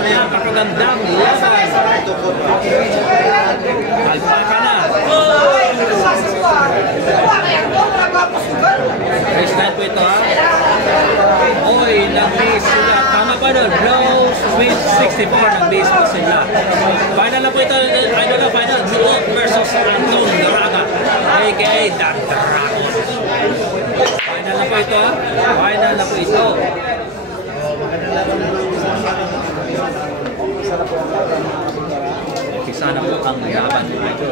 Napakagandang laban. Alpaka na. Race 9 po ito ha. Oy, nag-base sila. Tama pa doon. Rose with 64 nag-base po sila. Final na po ito. Final na final. Milot versus Anton Draga. A.K.A. The Dragon. Final na po ito ha. Final na po ito. Umpisa na po ang laban po ito.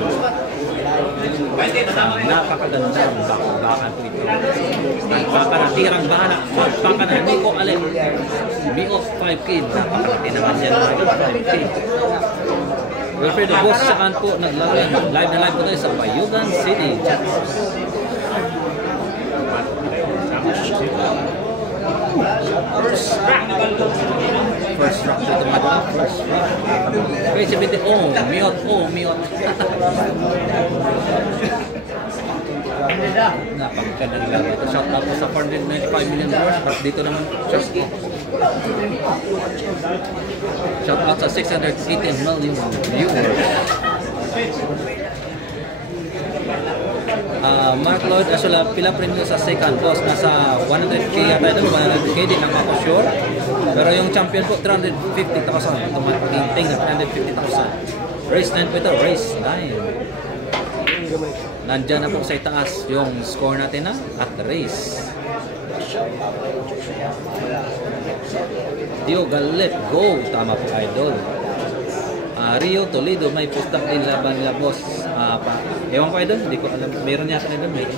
Napakagandang bakbakan po ito. Baka na tirang bahala. Baka na Miko Alep. Miko 5K. Napakati naman yan. 5K. Wilfredo Boss saan po naglaro yan. Live na live po tayo sa Bayugan City. First rock dito mga doon. First rock. Crazy Binti. Oh, Miot. Oh, Miot. Napakaganda nila dito. Shout out po sa 495 million viewers. But dito naman, shout out sa 618 million viewers. Mark Lloyd Asula pila premium sa second boss nasa 100k yata doon, 100k din ang ako sure, pero yung champion po 350,000 tumating na 350,000. Race 9 po ito, race 9. Nandyan na po sa itaas yung score natin na at race. Dio Galep, go! Tama po idol. Rio Toledo, may pustak din laban nila boss. Ewan ko idol, hindi ko alam. Meron yata nila, meron.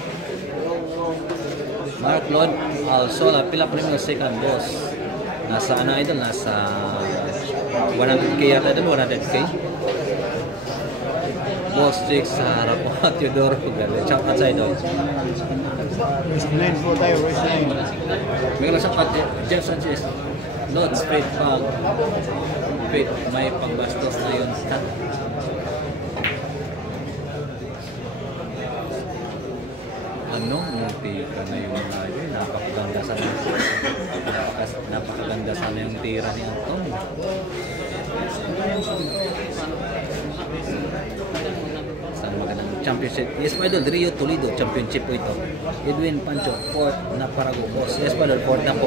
Mark Lloyd Alsola, pila premium second boss. Nasa ano idol, nasa 100k yata idol, 100k. Boss Jake sa harap mo, Teodoro Galit. Shout out sa idol. Race 9 po tayo, race 9. May shout out Jeff Sanchez. Lord straight pag may pangbastos na yun. Ano? Munti ka na yung napakaganda sana. Napakaganda sana yung tira ni Anton. Sana magandang championship. Yes, pa idol, Rio Toledo, championship po ito. Edwin Pancho, 4th na Parago boss. Yes, pa idol, 4th na po.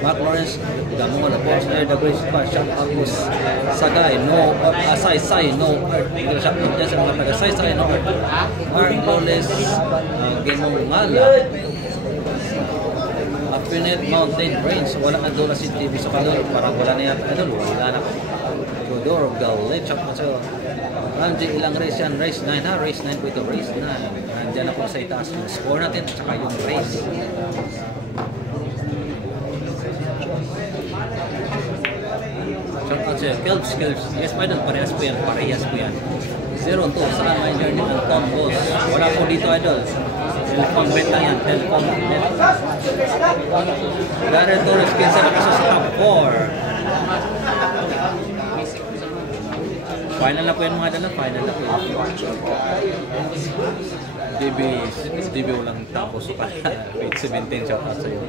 Mark Lawrence, Gamola, boss. Air the Grace pa, shout out po. Sagay, no, Say, no, Earth. Shout out dyan sa mga taga Say, no, Earth. Mark Lawrence, Gemongala. Apinet Mountain Range, wala ang Dola City TV sa kalor. Parang wala na yan, idol, wala na. Teodoro Galit, shout out sa Angie, ilang race yan? Race 9 ha? Race 9 po ito. Race 9. Nandiyan na po sa itaas yung score natin at saka yung race. Shout out sa'yo. Kelps. Yes, pa idol. Parehas po yan. 0-2. Saan may journey ng combos? Wala po dito idol. Telcom bet lang yan. Telcom bet. Darren Torres, 15 na kaso sa top 4. Final na po yan mga dala, final na po yan. DB walang tapos so pala. Wait, 17, shout out sa'yo.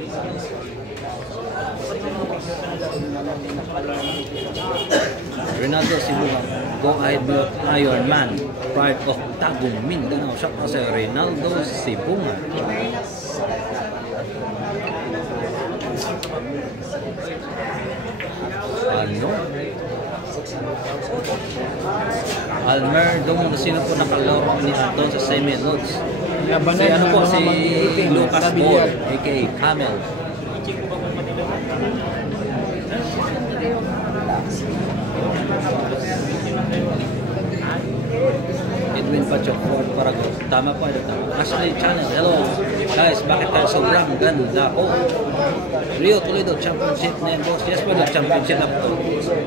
Ronaldo Sibuga, go ahead with Iron Man, Pride of Tagum, Mindanao. Shout out sa'yo, Ronaldo Sibuga. Ano? Almer, doon sino po nakalaro ni Anton sa semi-loads? Si ano po, si Lucas Ball, a.k.a. Camel. Edwin Pacho, Ford Parago. Tama po, tama. Ashley Channel, hello. Guys, bakit tayo sobrang ganda? Oh, Rio Toledo Championship na yung boss. Yes pa doon, championship na po.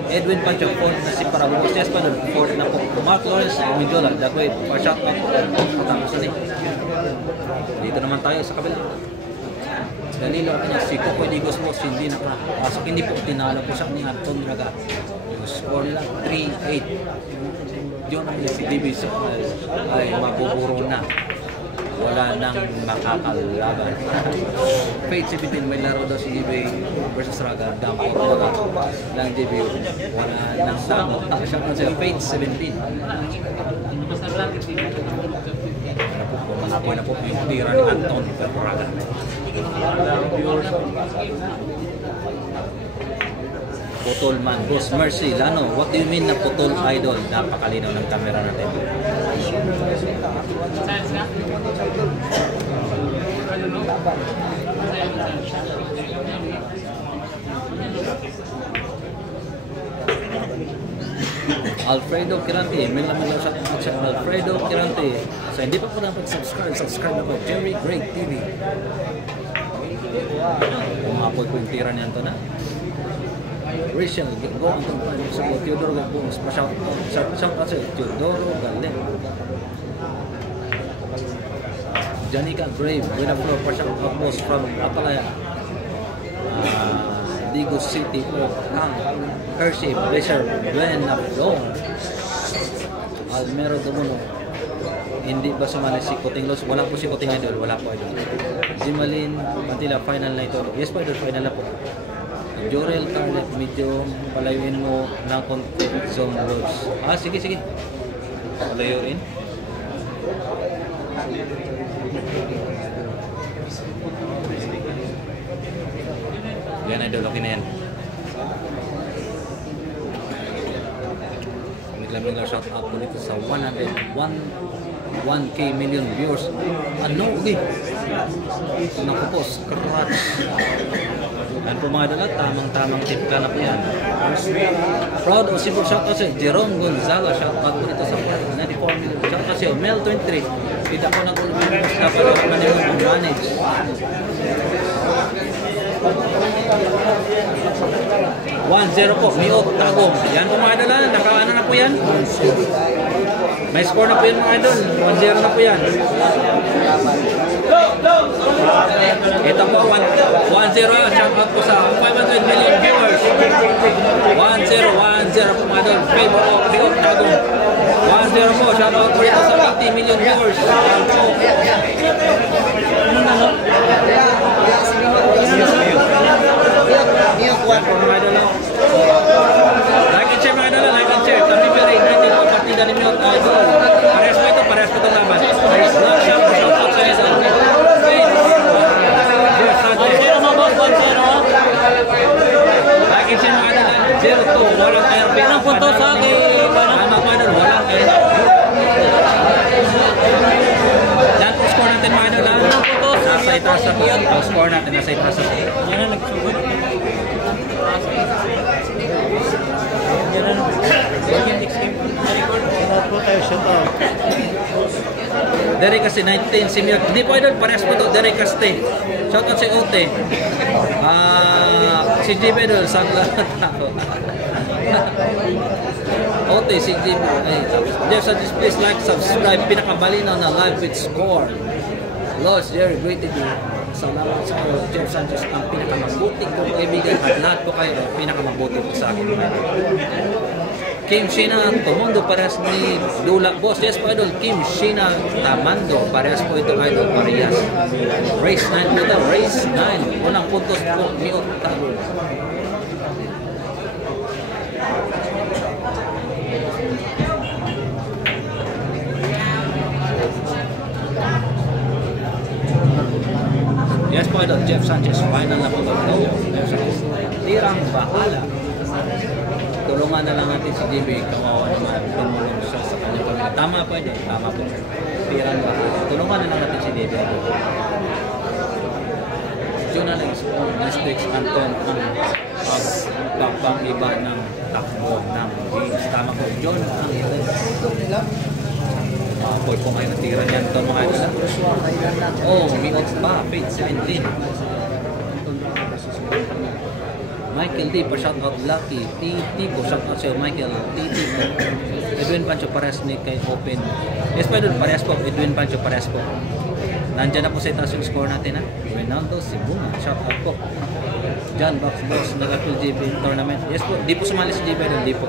Edwin Pacho, Ford na si Parago. Yes pa doon, Ford na po. Mark Lawrence, Umidola, Dagway, pa-shout out po. Patapos na dito naman tayo sa kabila. Danilo kanya, si Coco Digos boss, hindi nakapasok. Hindi po tinalo po siya ni Anton Draga. Yung score nila, 3-8. Yun ang si DB ay mabuburo na. wala nang makakalaban. Fate 17, may laro daw si JB versus Raga. Dampo, wala lang JB. Wala nang tamo. Siya pa siya, Fate 17. Wala po yung tira ni Anton Raga. Putol man, Boss Mercy, Lano, what do you mean na putol, idol? Napakalinaw ng camera natin. Alfredo Kirante, may naman daw siya Alfredo Kirante. So hindi pa po subscribe na po, Jerry Great TV. Umapoy po yung tira niyan to na. Rachel, go on to find sa Teodoro Gabons, pa-shout out sa Teodoro Galing. Janica Grave, with a floor, pa-shout out boss from Apalaya. Digo City, Kang, Hershey, Blazer, Buena Flor. Almero Domono. Hindi ba sumali si Kuting Los? Wala po si Kuting Idol, wala po idol. Zimalin, Mantila, final na ito. Yes po idol, final na po. Jorel Carlet, medyo palayuin mo ng konti zone roads. Sige. Palayuin. Yan idol, okay na yan. Biglang shout out po dito sa 1K million viewers. Ano? Okay. Naku po, scratch. Yan po mga idol, tamang tip ka na po yan. Proud o Cebu, shout out sa Jerome Gonzaga, shout out po dito sa 94 million. Shout out sa Mel 23. Kita ko nag-ulog dapat ako na nila manage. 1-0 po, Miot Tagong. Yan po mga idol, nakaano na po yan. May score na po yan mga idol. 1-0 na po yan. Ito po, 1-0. Shout out po sa 500 million viewers. 1-0 po mga idol. Favor of Miot Tagong. 1-0 po. Shout out po ito sa 80 million viewers. Like and share mga idol, like and share. Kami very excited po partida ni Miot Idol. Parehas po ito laban. Shout out sa isa. Like and share mga idol. 0-2, walang air. Walang punto sa akin. Ano mga idol, walang air. Yan po score natin mga idol. Nasa itaas sa po. Score natin, nasa itaas sa po. Yan na nagsugod. Derek kasi 19 si Miot. Hindi po idol, parehas po ito. Derek Caste. Shout out si Ote. Si JB idol, sagla na tao. Ote, si JB. Jeff Sanchez, please like, subscribe. Pinakabalinaw na live with score. Los, Jerry, great to you. Salamat sa iyo, Jeff Sanchez, ang pinakamabuti kong kaibigan at lahat po kayo pinakamabuti po sa akin. Kim Sheena Tomondo, parehas ni Dula Boss. Yes po idol, Kim Sheena Tamando, parehas po ito idol, parehas. Race 9 po ito, race 9. Unang puntos po, Miot Tagong. Yes po idol, Jeff Sanchez, final na po ito. Jeff Sanchez, tirang bahala. Tulungan na lang natin si JB, kawawa naman, tumulong siya sa kanyang pamilya. Tama po idol, tama po. Tirang bahala. Tulungan na lang natin si JB. Jonah Lex, Nestrix, Anton, ang pagpang-iba ng takbo ng games. Tama po, John, ang Boy po kayo natira niyan ito mga idol. Miot pa, Fate 17. Michael D, pa-shout out Lucky. TT po, shout out sa'yo Michael. TT po. Edwin Pancho, parehas ni kay Open. Yes po idol, parehas po. Edwin Pancho, parehas po. Nandyan na po sa itaas yung score natin ha. Ronaldo Sibuna, shout out po. John Box Boss, nag-appeal JB tournament. Yes po, di po sumali si JB idol, di po.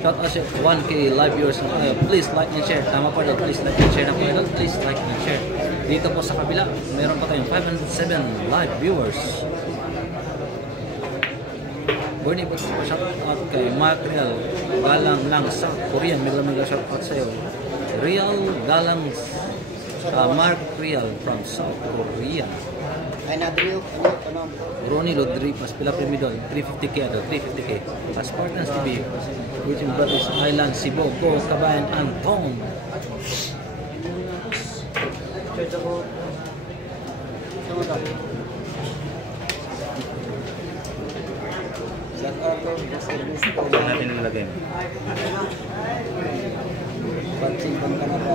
Shout out sa 1K live viewers na tayo. Please like and share. Tama po idol. Please like and share na po idol. Please like and share. Dito po sa kabila, meron pa tayong 507 live viewers. Bernie po po shout out kay Mark Real Galang ng South Korea. Mega shout out sa iyo. Real Galang Mark Real from South Korea. Ay nadriyo, ano? Ronnie Rodriguez, Pila Primidol, 350k ado, 350k. Spartans TV, Virgin Brothers Island, Cebu, Go, Kabayan, Anton. Saan natin nilagay? Pagsimpan ka na ba?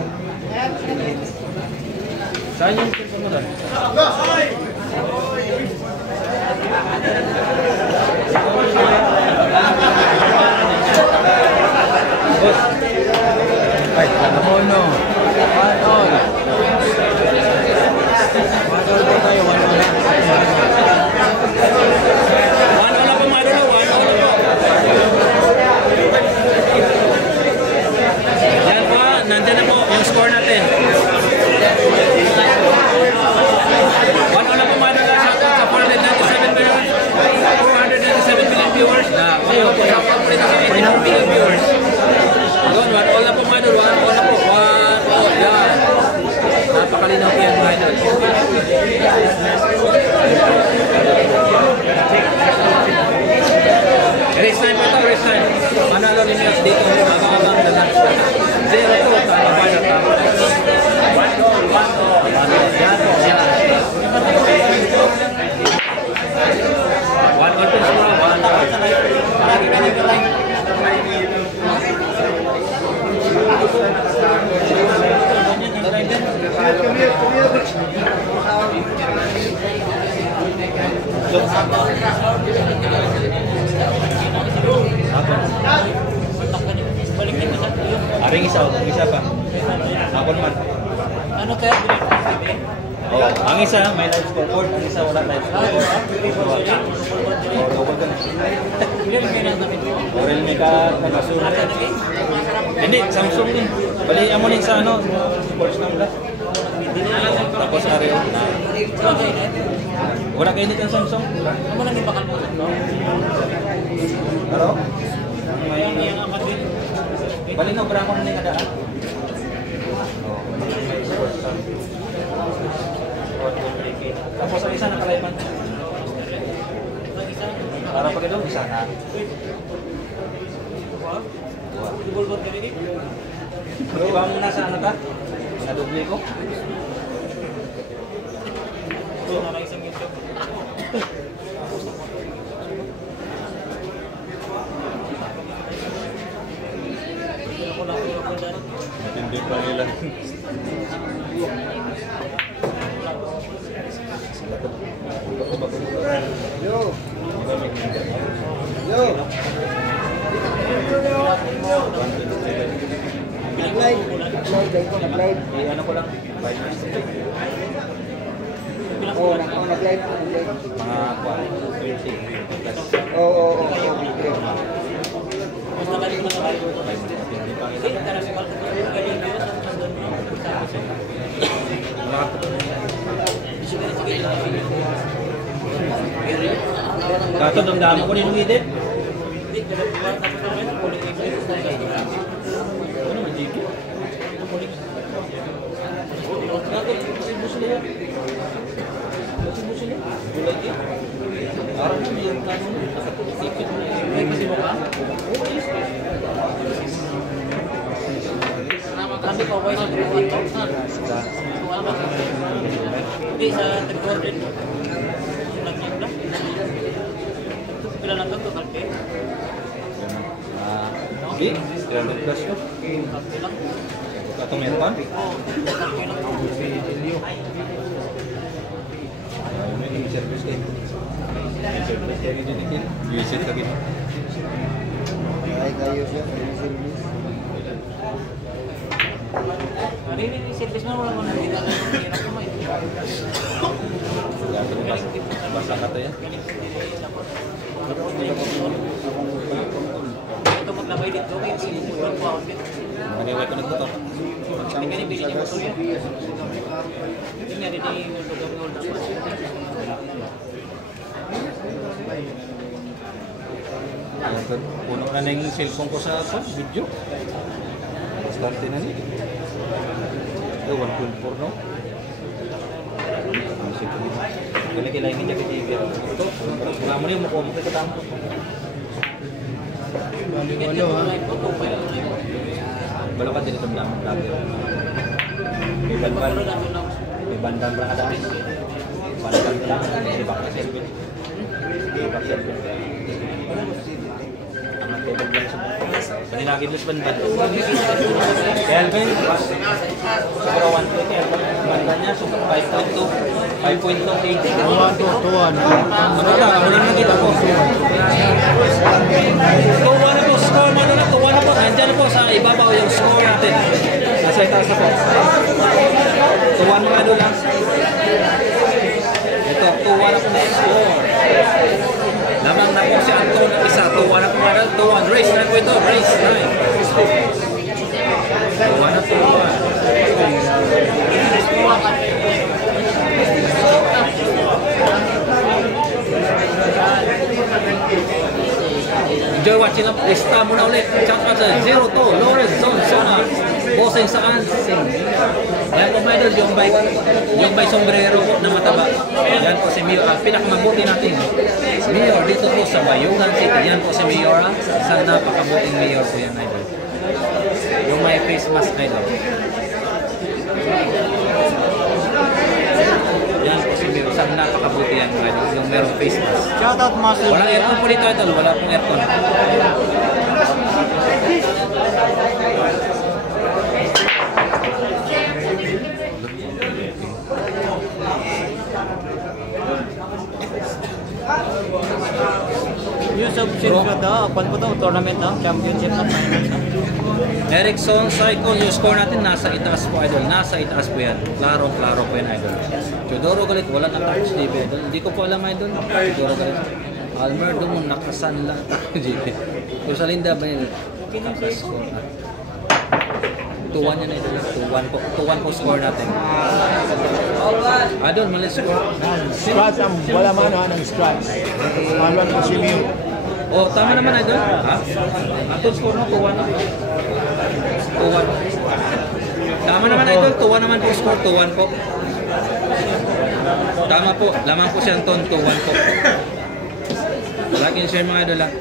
Saan yung cellphone mo doon? Boss. Ay, ano no? One all. One all po tayo, one all. One all po mga idol, one all po. Yan po, nandyan na po yung score natin. One all na po mga idol, shout out sa 497 million viewers. Ngayon po, shout out rin sa 84 million viewers. Yun, one all na po mga idol, one all na po. One all, yan. Napakalinaw po yan mga idol. Race time po ito, race time. Manalo ninyo dito, makakabang na lang. 0-2, tama ba na tama? 1-all. Yan po, yan. 1-all po sila, 1-all. Aring isa pa. Akon man. Ano kaya binibigay? Oh, ang isa may live scoreboard, ang isa wala live scoreboard. Orel may ka nag-asura. Hindi, Samsung din. Bali, amo din sa ano, sports lang lang. Tapos Ariel na. Wala kayo dito ang Samsung? Ano lang yung bakal mo ito? Pero? Yung amat din. Bali na, obra ko na yung kadaan. Tapos ang isa nakalaipan. Para pag ito, isa na. Bulbot ka rin. Pero bang nasa ano ka? Nadoble ko? Ito na isang ito. Matindi pa nila. Yo! Yo! Nag-live. Nag-live. Ano ko lang? Oo, nag-live. Mga 20 plus. Oo. Mas nakalit mo na kayo. Kasi tara sa balkan ko yung ganyan yun. Kato, damdama ko rin ng edit. Hindi, dalawang tapos na rin. Kuling English. Ano ba, Jiki? Kato, kasi buso na yan. Kasi buso na yan. Gulay yan. Parang na, may plano na. Nakatulipit na yan. May kasi mo ka? Kasi pa, why sa 3-1 to? Hindi, sa 300. Nag-check na. Pila lang ito, kalpe. Hindi, 300 plus ko. Kalpe lang. Katong meron pa? Oo, kalpe lang. May service kayo. Service kayo din. Visit lagi. Ay, kayo siya. Service. Ano yung service mo? Wala mo nang hindi na hirap mo eh. Basta ka to yan. Ito maglabay Nag-iway ko nagtutok. Hindi ka nibili niya motor yan. Hindi nga rin yung lugar ng old house. Puno na na yung cellphone ko sa video. Start din na niya. Ito, 1.4 no? Kaya kailangan niya kay TV. Ito, wala mo na yung mukha mo kay katampo. Bali-walo ha. Wala ka din itong naman natin. May bandan ba ka dami? Bandan lang. May baka cellphone. May baka cellphone. Ang table lang sa paninagin mo sa bandan. Kaya Alvin, siguro 1.2 kaya bandan niya, super 5.2. 5.280. 2-1. Ano lang nakita ko. Tuwa na po, score mo na, tuwa na po. Nandiyan po sa ibabaw yung score natin. Nasa itaas na po. Tuwa na ano lang. Ito, tuwa na po na score. Lamang na po si Anton ng isa. Tuwa na po na rin. Tuwa. Race na po ito. Race time. Tuwa na tuwa. Enjoy watching up. Lista mo na ulit. Shout out sa 02 Lawrence Sona. Bossing sa Ansing. Yan po mga idol, yung by sombrero po na mataba. Yan po si Mayor. Pinakamabuti natin Mayor dito po sa Bayungan City. Yan po si Mayor. Isang napakabuting Mayor po yan idol. Yung may face mask idol. Yan po si Mayor. Isang napakabuti yan idol. Yung merong face mask. Shout out Master. Walang aircon po dito idol. Wala pong aircon. Yung subscribe ko daw, kwan po daw, tournament daw, championship na finals. Erickson Cycle, yung score natin nasa itaas po idol. Nasa itaas po yan. Klaro po yan idol. Teodoro Galit, wala na touch DP idol. Hindi ko po alam idol. Teodoro Galit. Almer Dumon, nakasanla. GP. Rosalinda ba yun? Nakascore na. 2-1 yan idol. 2-1 po. 2-1 po score natin. Idol, mali score. Scratch ang wala mano ng scratch. Paluan po si Mew. Oh, tama naman idol. Ha? Atong score mo 2-1 na. 2-1. Tama naman idol, 2-1 naman po score, 2-1 po. Tama po, lamang po si Anton, 2-1 po. Like and share mga idol ha.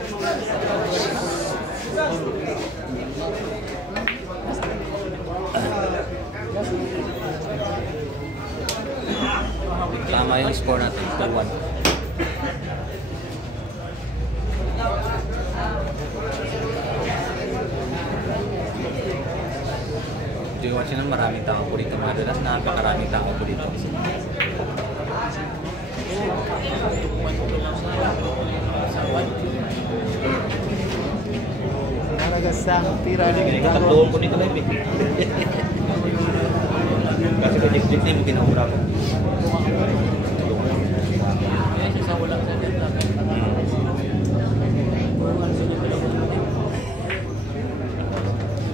Tama yung score natin, 2-1. Watching ng maraming tao po dito mga dalas, napakaraming tao po dito. Naragasang tira ni Katulong ko nito live eh. Kasi ko jik-jik na yung ginaura ko. Yan, sa walang sa dito.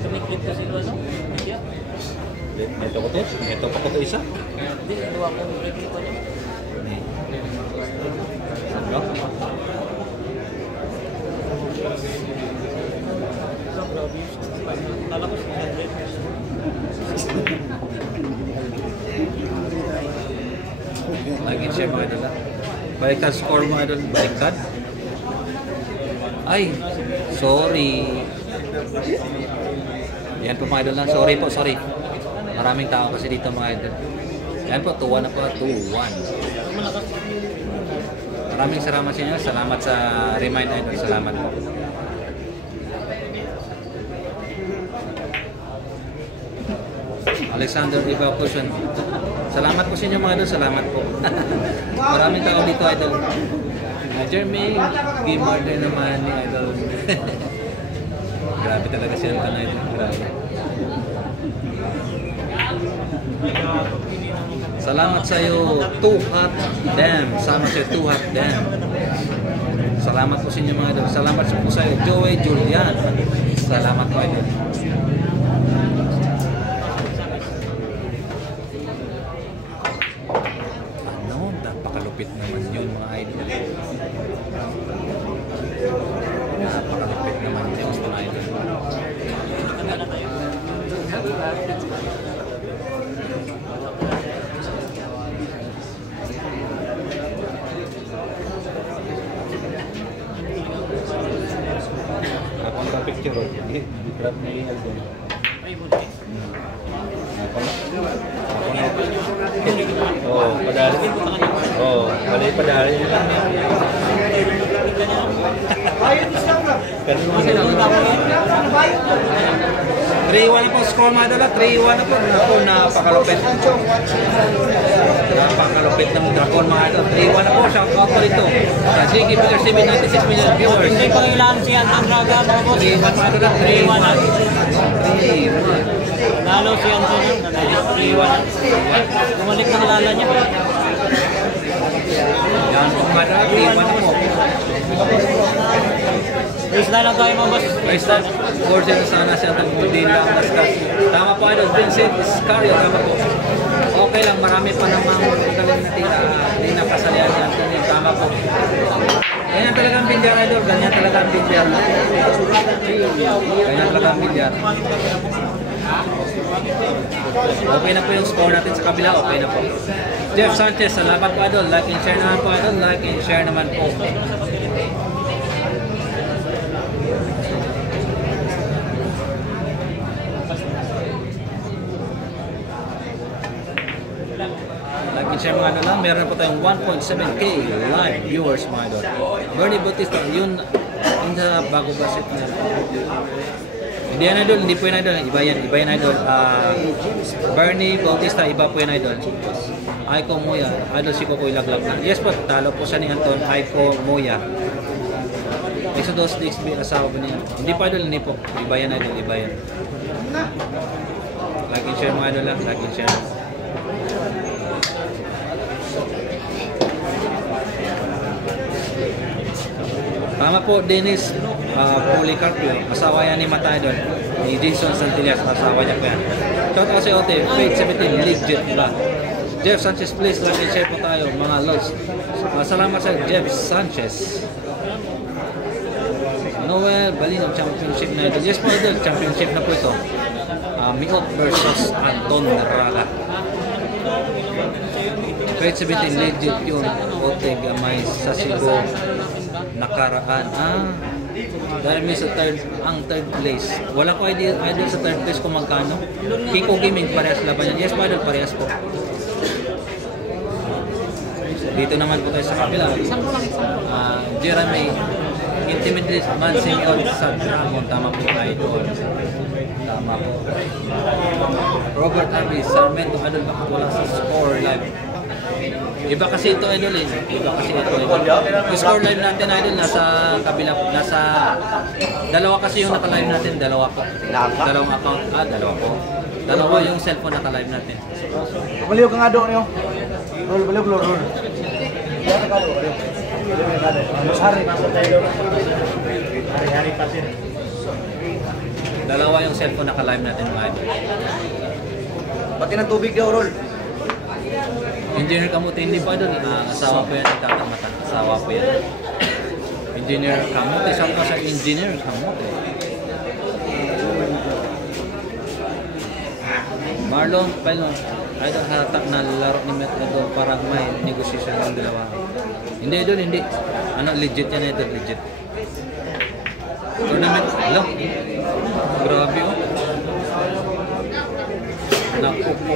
Tumiklit ko sila, no? Ito pa ko to isa. Hindi, dua ko break ko niya. No? Kala ko 600. Like and share mga idol ha. Baliktad score mo idol, baliktad. Ay, sorry. Yan po mga idol lang. Sorry po, sorry. Maraming tao kasi dito mga idol. Yan po, 2-1 na po. 2-1. Maraming salamat sa inyo. Salamat sa remind idol. Salamat po. Alexander Evacuation. Salamat po sa inyo mga idol. Salamat po. Maraming tao dito idol. Jeremy Gamer din naman ni idol. Grabe talaga siya ng idol. Grabe. Salamat sa iyo, Too Hot Dam. Salamat sa iyo, Too Hot Dam. Salamat po sa inyo mga idol. Salamat po sa iyo, Joey Julian. Salamat po idol. Ano, napakalupit naman yun mga idol. Napakalupit naman yun mga idol. Ang picture o, grab na yung album. Ay, buti. Oo, padali. Oo, mali padali. Kanina 3-1 na po score mga dala, 3-1 na po. Ako, napakalupit. Napakalupit ng Dragon mga dala. 3-1 na po, shout out po rito. Sa Jiggy Peter TV, 96 million viewers. Hindi pa kailangan si Anton Draga, mga boss. 3-1 mga dala, 3-1 na. 3-1. Lalo si Anton, 3-1. Bumalik na kalala niya. Yan po mga dala, 3-1 na po. Race na lang tayo mga boss. First time, 4-0 sana siya ng hindi lang naskas. Tama po idol, Vincent Iscario, tama po. Okay lang, marami pa namang galing na tira. Hindi nakasalihan si Anthony, tama po. Ganyan talaga ang bilyar idol, ganyan talaga ang bilyar. Ganyan talaga ang bilyar. Okay na po yung score natin sa kabila, okay na po. Jeff Sanchez, salamat po idol, like and share naman po idol, like and share naman po. Like and share mga idol lang, meron po tayong 1.7k live viewers mga idol. Bernie Bautista, yun sa bago basit na. Hindi yan idol, hindi po yan idol, iba yan idol. Bernie Bautista, iba po yan idol. Aiko Moya, idol si Kokoy Laglag na. Yes po, talo po siya ni Anton, Aiko Moya. Exodus DXB, asawa po niya. Hindi po idol, hindi po. Iba yan idol, iba yan. Like and share mga idol lang, like and share. Tama po, Dennis Policarpio, asawa yan ni Mata idol. Ni Jason Santillas, asawa niya po yan. Shout out si Ote, Fate 17, legit ba? Jeff Sanchez, please like and share po tayo mga lods. Salamat sa Jeff Sanchez. Noel Balino, championship na ito. Yes po idol, championship na po ito. Miot versus Anton Raga. Fate 17, legit yun. Ote, gamay sa Cebu nakaraan. Dahil may sa third place. Wala ko idea sa third place kung magkano. Kiko Gaming, parehas laban yan. Yes po idol, parehas po. Dito naman po tayo sa kabila. Jeremy Intimidate Man Simeon sa Dramon. Tama po tayo doon. Tama po. Robert Harvey Sarmento idol, bakit wala sa score live? Iba kasi ito idol eh. Iba kasi ito idol. Yung score live natin idol nasa kabila, nasa dalawa kasi yung naka-live natin, dalawa po. Dalawang account, dalawa po. Dalawa yung cellphone naka-live natin. Baliw ka nga doon niyo. Baliw. Yan ka doon. Hari. Hari pa sin. Dalawa yung cellphone naka-live natin mga idol. Pati ng tubig daw, Rol. Engineer Kamuti, hindi pa doon. Asawa po yan, nagtatamata. Asawa po yan. Engineer Kamuti, saan ka sa Engineer Kamuti? Marlon Pelon, idol hatak na laro ni Metro doon, parang may negosasyon ng dalawa. Hindi doon, hindi. Ano, legit yan ito, legit. Tournament, alam. Grabe oh. Naku po.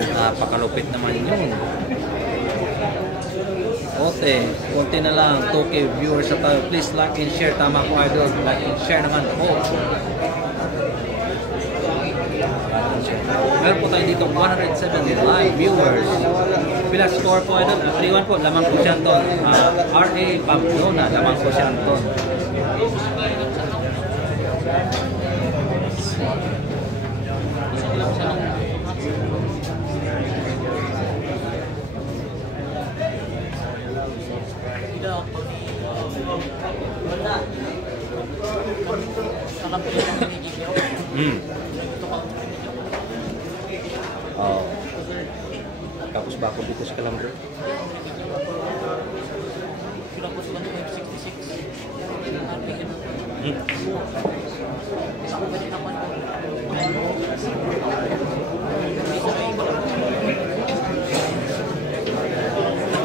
Napakalupit naman yun. Ote, konti na lang 2K viewers sa tayo. Please like and share. Tama po idol. Like and share naman po. Meron po tayo dito 107 live viewers. Pila score po idol? 3-1 po. Lamang po si Anton. RA Pamplona. Lamang po si Anton. Wala. alam ko yung mga GBO. Ito ka. Oh. Tapos ba computers ka lang bro? Pinapos ko ng 566. RPM. Ako ba din naman?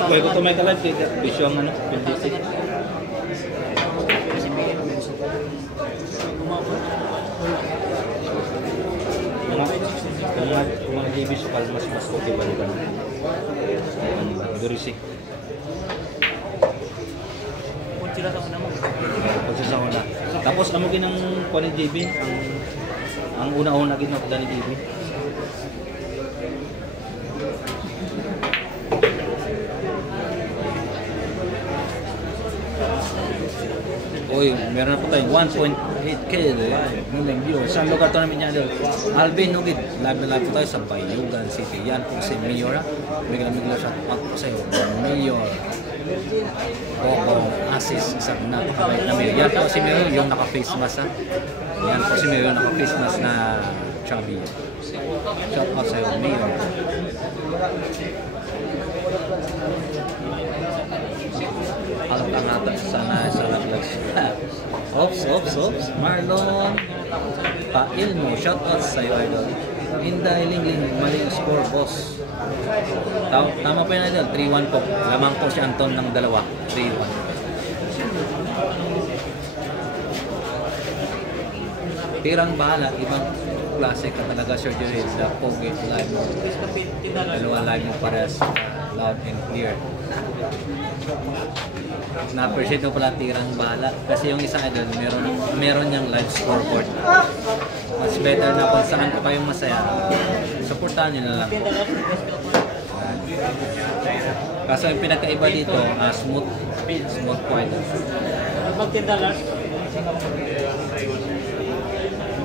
Kaya ko tumay ka lang, bisyo ang ano, PLDC. Mga GB sukal mas okay ba nila? Durisik. Kung sila sa una mo. Pagsa sa una. Tapos amo ginang kuha ni GB, ang una-una ginagda ni GB. Uy, meron na po tayong 1.8K million viewers. Saan lugar ito namin yan? Alvin Nugid. Live na live po tayo sa Bayugan City. Yan po si Mayor. Migla shout out po sa iyo. Mayor Coco Asis. Isang napakabait na Mayor. Yan po si Mayor yung naka-face mask. Yan po si Mayor yung naka-face mask na chubby. Shout out sa iyo, Mayor. Alam ka nga sana Ops. Marlon Pailmo, shout out sa iyo, idol. Inday Lingling, mali yung score, boss. Tama pa yun, idol. 3-1 po. Lamang po si Anton ng dalawa. 3-1. Tirang bahala, ibang klase ka talaga, Sir Joel. The Pogi live mo. Dalawa live mo parehas. Loud and clear. Na-appreciate ko pala tirang bahala kasi yung isa idol meron niyang live scoreboard. Mas better na kung saan pa kayong masaya, supportahan niyo na lang. Kaso yung pinagkaiba dito, smooth po idol. Magtinda lang.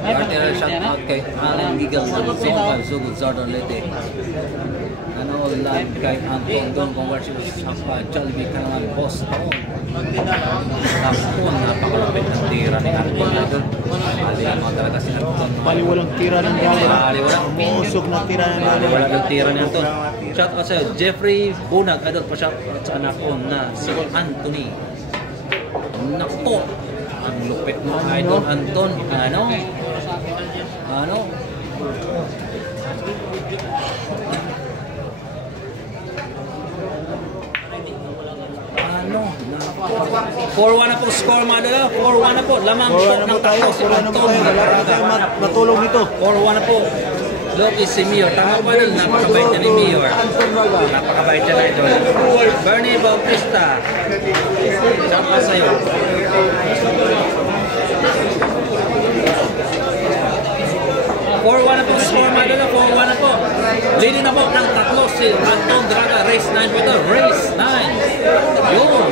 Artera shout out kay Alan Giggle ng Zimba Zugod Zardon Lete. Ano live kay Anton Don Conversions of Jollibee Kanaman Boss. Tapos napakalapit ng tira ni Anton idol. Mo talaga si Anton. Paliwalang tira ng dali. Musok na tira ng dali. Paliwalang tira ni Anton. Shout out sa Jeffrey Bunag idol pa shout out sa anak ko na si Anthony. Nako. Ang lupit mo idol Anton. Ano? 4-1 na po score mga dala. 4-1 na po. Lamang po ng tayo. takos. 4-1 na po tayo. Wala na tayo matulog nito. 4-1 na po. Loki si Mayor. Tama pa rin. Napakabait niya ni Mayor. Napakabait niya na ito. Bernie Bautista. Saka sa'yo. 4-1 na po score mga dala. 4-1 na po. Leading na po ng tatlo si Anton Draga. Race 9 po ito. Race 9. Yun.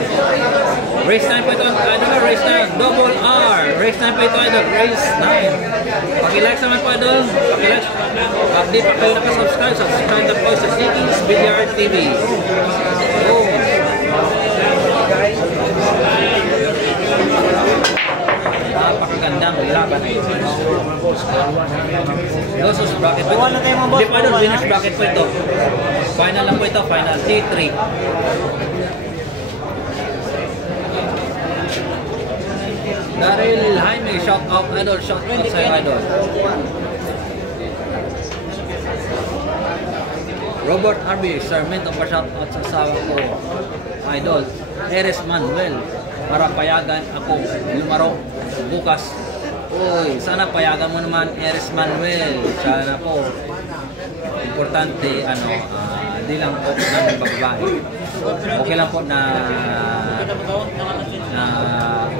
Race 9 po ito. Race 9. Double R. Race 9 po ito. Race 9. Pag-like naman po idol. Pag-like. At di pa kayo nakasubscribe. Subscribe na po sa Sneakies Billiard TV. Yun. Napakagandang laban na ito. Versus bracket po ito. Hindi pa doon, winners bracket po ito. Final lang po ito, final T3. Daryl Jaime, shout out idol, shout out sa'yo idol. Robert Arby, Sarmiento pa shout out sa asawa ko idol. Eres Manuel, para payagan ako lumaro bukas. Uy, sana payagan mo naman Eres Manuel. Sana po. Importante, di lang po ng babae. Okay lang po na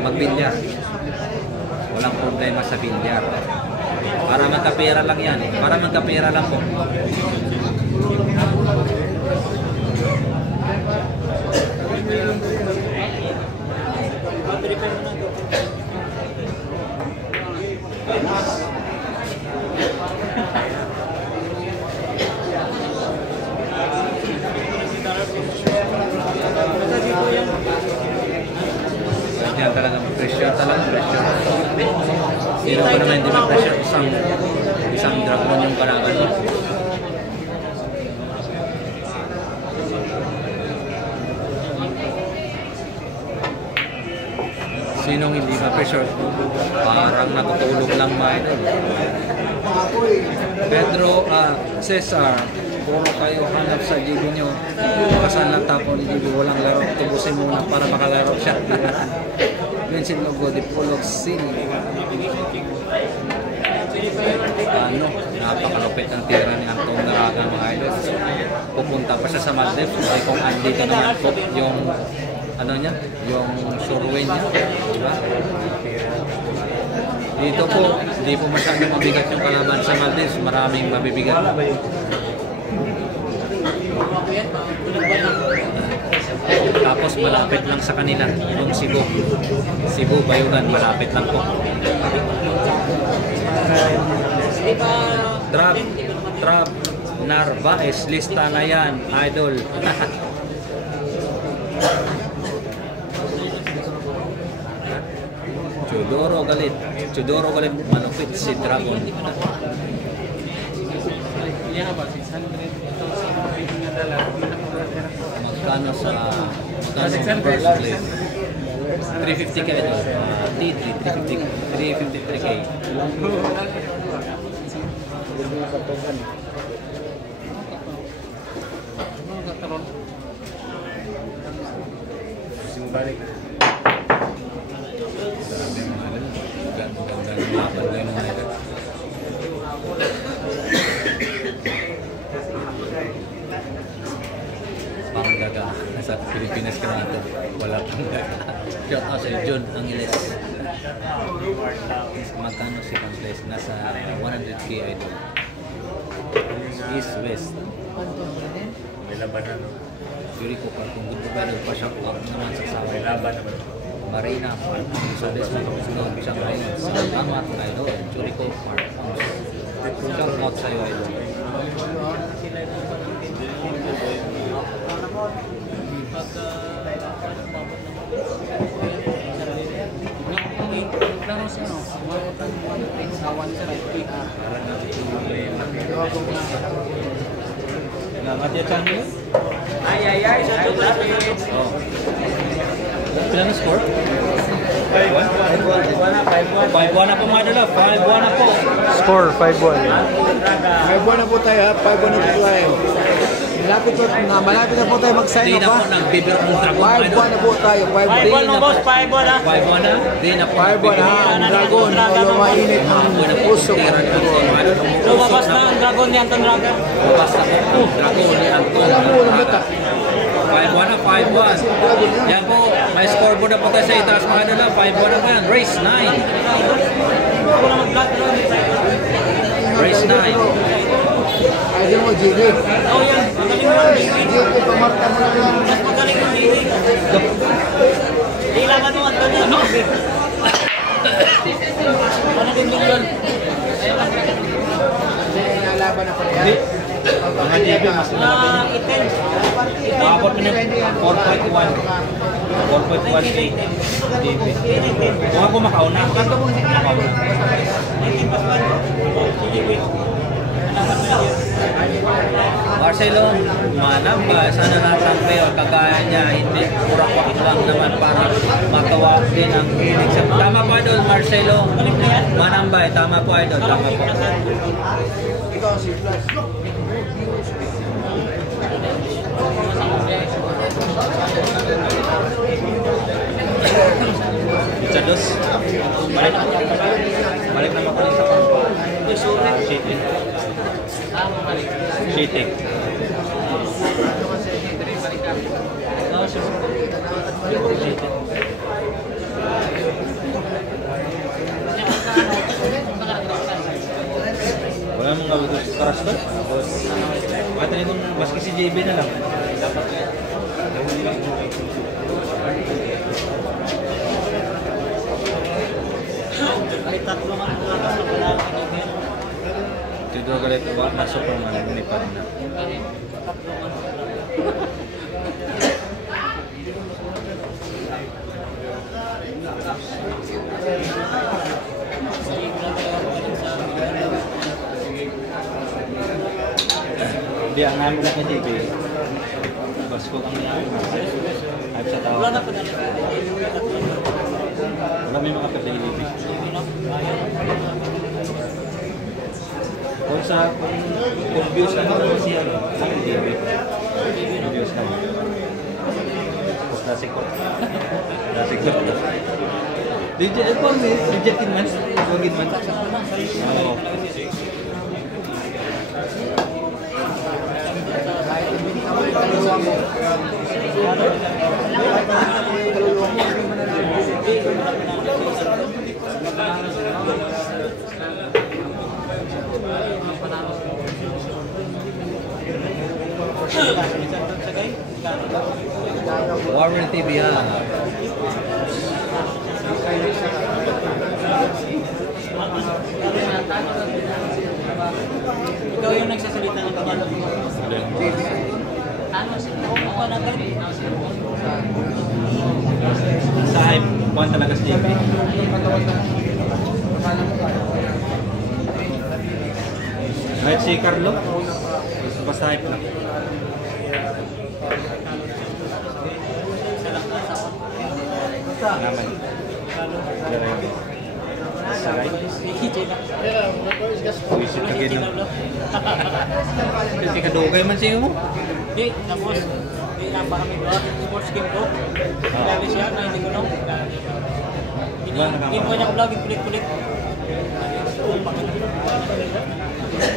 magbilyar. Walang problema sa bilyar. Para magkapera lang yan. Para magkapera lang po. niya talagang pressure talaga, pressure. Sino pa naman hindi ma-pressure isang dragon yung kalaban mo. Sinong hindi ma-pressure? Parang natutulog lang mga idol. Pedro, Cesar, puro kayo hanap sa GB nyo. Kasan lang tapo ni GB, walang laro. Tubusin muna para makalaro siya. Vincent Logo, Dipolog City. Napakalupit ang tira ni Anton Daraga mga idol. Pupunta pa siya sa Maldives. Kasi kung andito naman po yung yung surway niya, diba? Dito po, hindi po masyadong mabigat yung kalaban sa Maldives, maraming mabibigat. Tapos malapit lang sa kanila, yung Cebu. Cebu, Bayugan, malapit lang po. Trap, Narvaez, lista na yan, idol. Chudoro galit, malupit si Dragon. Magkano first place? 350k idol. T3, 353k. Balik. Pangdaga. Nasa Pilipinas ka na ito. Wala pang daga. Shout out sa John Angeles. Magkano si Pangles? Nasa 100k idol. East, West. May laban na, no? Yuri ko pa kung gusto ba nagpa-shout out naman sa sawa. May laban naman. Marina Park, Sodes Sunod, Shanghai, Salamat, idol, Jurico Park. Shout out sa'yo, idol. Selamat ya, Chan. Ay, Oh. Ilan score? 5-1 5-1 na po mga dala. 5-1 na po. Score, 5-1. 5-1 na po tayo, ha? 5-1 na po tayo. Malapit na po tayo mag-sign Di na up, po ha? nagbibiro ng Dragon. 5-1 na po tayo, 5-1. 5-1 mo boss, 5-1 ha. 5-1 na. Di na po 5-1 ha, ang Dragon, wala mainit ang puso. Lumabas na ang dragon ni Anton Dragon. Lumabas na po. Dragon ni Anton. Wala mo, walang bata. 5-1 na, 5-1. Yan po, may scoreboard na po tayo sa itaas mga dala. 5-1 na po yan. Race 9. Ako na mag-vlog. Race 9. Idol mo, JD. Oh yan, magaling mo ang baby. JD, pamarta mo na lang. Mas magaling mo ang baby. Kailangan mo Anton yan. Ano din yun? Nalaban na pala yan. Mga JB, mas Itin. Makapot mo na 4.1. 4.1k. JB. Kung ako makauna. Marcelo, manamba, sana natampi o kagaya niya, hindi kurak-kurak lang naman para matawa din ang hilig sa... Tama po idol, Marcelo. Manamba, tama po idol, tama po. Ikaw si Flash. Chados. Balik naman ko sa Cheating. Cheating. Wala mong gawin sa karas to? Pwede nito maski si JB na lang. Ay, tatlo nga ang atas na pala. Dito galit na Superman, nilipad na. Hindi, ang namin na ka-JB. Bas ko ang namin. Hype sa tao. Wala na po na. Wala may mga pag-JB. Kung sa kung views lang naman siya, JB. Views lang. Classic ko. Classic ko. DJ, kung rejected man, wagid man. Oo. Warren TV yan. Ikaw yung nagsasalita ng kanya. Sa hype, kuhan talaga si JB. Kahit si Carlo, basta hype lang. Naman. Saray. Puisip ka gano'n. Kasi kadugay man siya mo. Hindi, tapos, hindi na para may sports game ko. Lalo siya na hindi ko nung. Hindi ko niya vlog, kulit-kulit.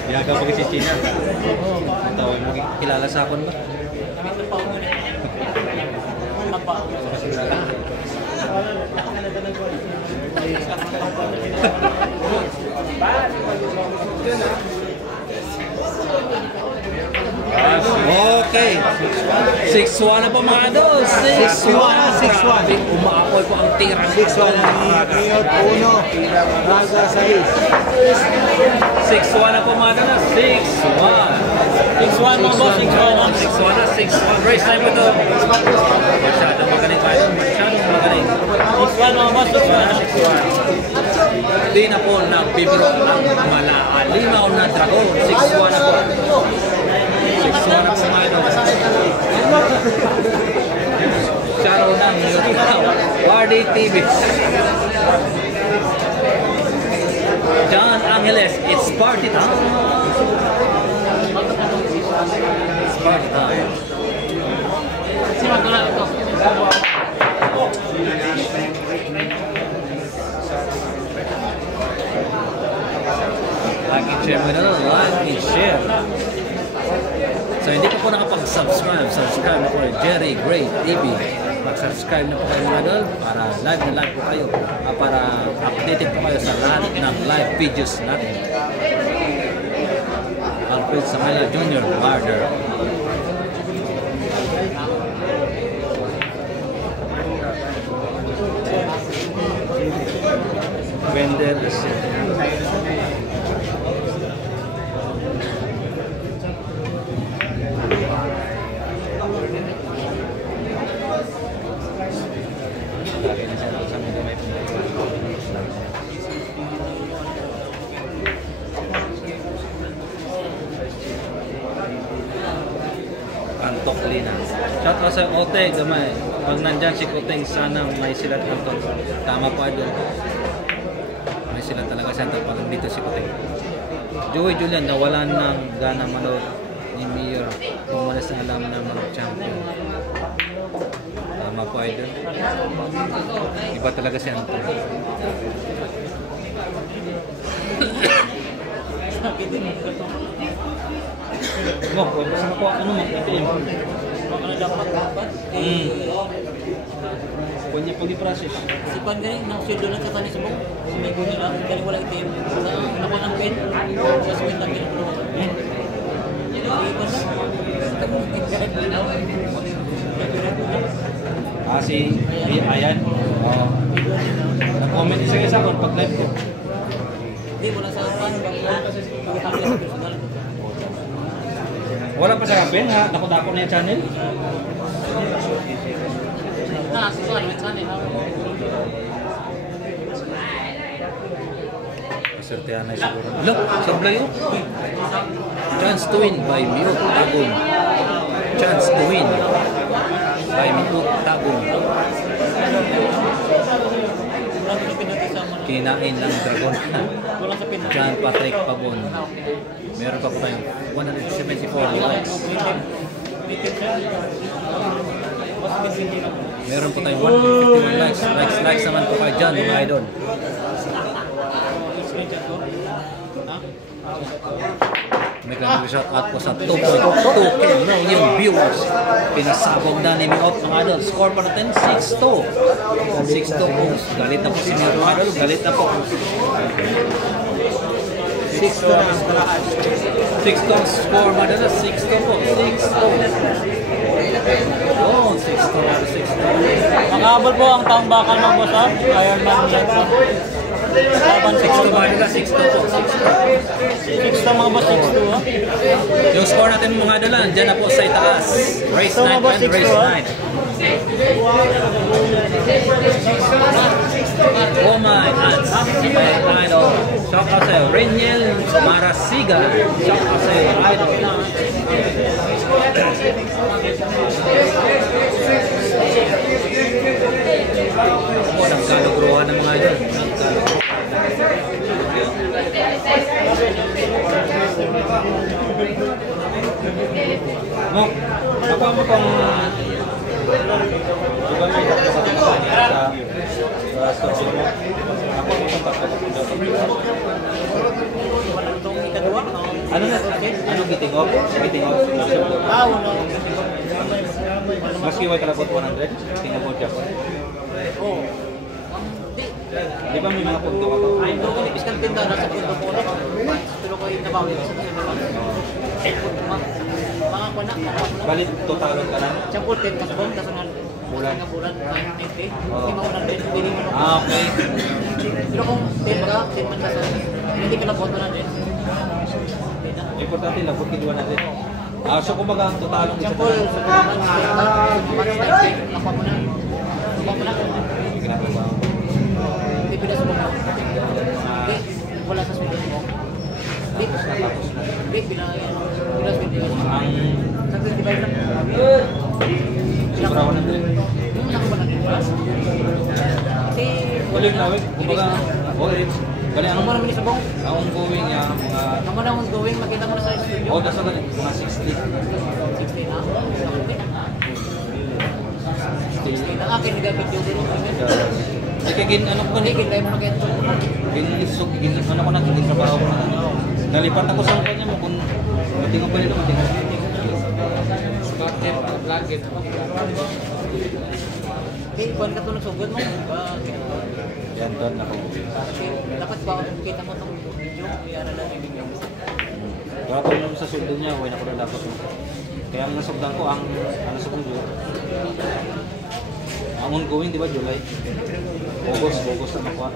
Ginagawa pa kasi China. Tawag mo kilala sa akon ba? Kami ito pa ako nila. Napa ako. Okay. 6-1 na po mga idol. 6-1. 6-1. Umaapoy po ang tira. 6-1 ni Mayor 1, Raga 6. 6-1 na po mga idol. 6-1. 6-1 mga boss, 6-1. 6-1 na. 6-1. Race time ito. Masyadong magaling tayo. Masyadong magaling. 6-1 mga boss, 6-1. Di na po nagbibiro ang malaalimaw na dragon. 6-1 na po. 6-1 na po mga idol. Charo ng Wardy TV. John Angeles, it's party time. It's party time. Simak ko lang ito. Like and share mo na lang. Like and share. So hindi pa po nakapag-subscribe, subscribe na po Jerry Gray TV. Mag-subscribe na po kayo mga idol para live na live po kayo. Para updated po kayo sa lahat ng live videos natin. Alfred Samela Jr. Warder. Vender Antok Lina. Shout out sa Ote, gamay. Pag nandyan si Kuteng, sana may silat Antok. Tama po idol. May silat talaga si Antok pag dito si Kuteng. Joey Julian, nawalan ng gana manood ni Mayor. Umalis na alam na mga champion. Tama po idol. Iba talaga si Antok. Mo, basta ko ano mo itim. Ano dapat dapat? Punya pagi proses. Si Pan galing, nang-shield lang sa kanis mo. Sumigo nila, galing wala itim. Nakuha ng pen. Sa swing lang ginagawa. Si Ayan. Nag-comment isa sa akin pag live ko. Hindi, wala sa pan. Pag-happy sa personal. Wala pa sa kapen ha, dako-dako na yung channel. Sortehan na siguro. Look, sablay yun. Chance to win by Miot Tagon. Chance to win by Miot Tagon. Kinain lang Dragon. John Patrick Pabon. Meron pa po tayong 174 likes. Meron po tayong 151 likes. Likes naman po kayo dyan, mga idol. May shout out po sa 2.2 million viewers. Pinasabog na ni Miot, mga idol. Score pa natin 6-2. 6-2 po. Galit na po si Miot, mga idol. Galit na po. 6-2 score, mga idol. 6-2 po. 6-2. Oh, 6-2. Makahabol po ang taong bakal ng boss ha. Ironman Jackson. 6-2 mga idol. 6-2 po. 6 mga boss, 6-2 ha. Yung score natin mga idol, dyan na po sa itaas. Race 9 and race 9. Oh my God, idol. Shout out sa'yo, Reniel Marasiga. Shout out sa'yo, idol. Oh, nagkalagruhan ng mga idol. Mo, apa mo pang iba may sa store mo? Ako mo kontak ko. Ano na? Ano giting off? Giting off. Maski way kalabot 100, tinabot siya po. Oo. Di ba may mga punto ka pa? Ay, doon ko nipiskan tinda na sa punto ko. Pero ko yung nabawin sa naman. Mga ko na. Balit totalon ka na? Siyang 14 kasbong, kasi nga bulan. 90. Hindi maunan din. Okay. Pero kung 10 ka, 10 man ka sa hindi ka na boto na din. Importante lang, porque diwan natin. So kumbaga ang totalong isa Siyang sa naman, ako mo na. Ako mo na. ginagawa. Hindi pinasubok mo. Hindi, wala sa sweldo mo. Hindi, hindi, pinasweldo mo. Nag-divide lang. Sobrang na din. Yung nakakuha na din ba? Kasi, Uling na wait, kumbaga, okay. Bali ano mo naman isabong? ang ongoing niya, mga... Ano mo na ongoing, makita mo na sa studio? O, nasa galing, mga 60. 60 na? 60 na? Akin, nag-video din. Sige, ano ko Hindi, ni? kinlay mo na kaya ito. Ano ko na, trabaho ko na. Nalipat ako sa kanya mo kung matingaw pa nila, matingaw. Okay, kuhan ka ito nagsugod mo. Yan doon ako. Kasi dapat ba kita mo itong video, mayara lang yung video. Kaya ko naman sa sundo niya, huwag na ko na dapat mo. Kaya ang nasugdan ko, ang nasugdan ko, ang ongoing, di ba, July? August na nakuha.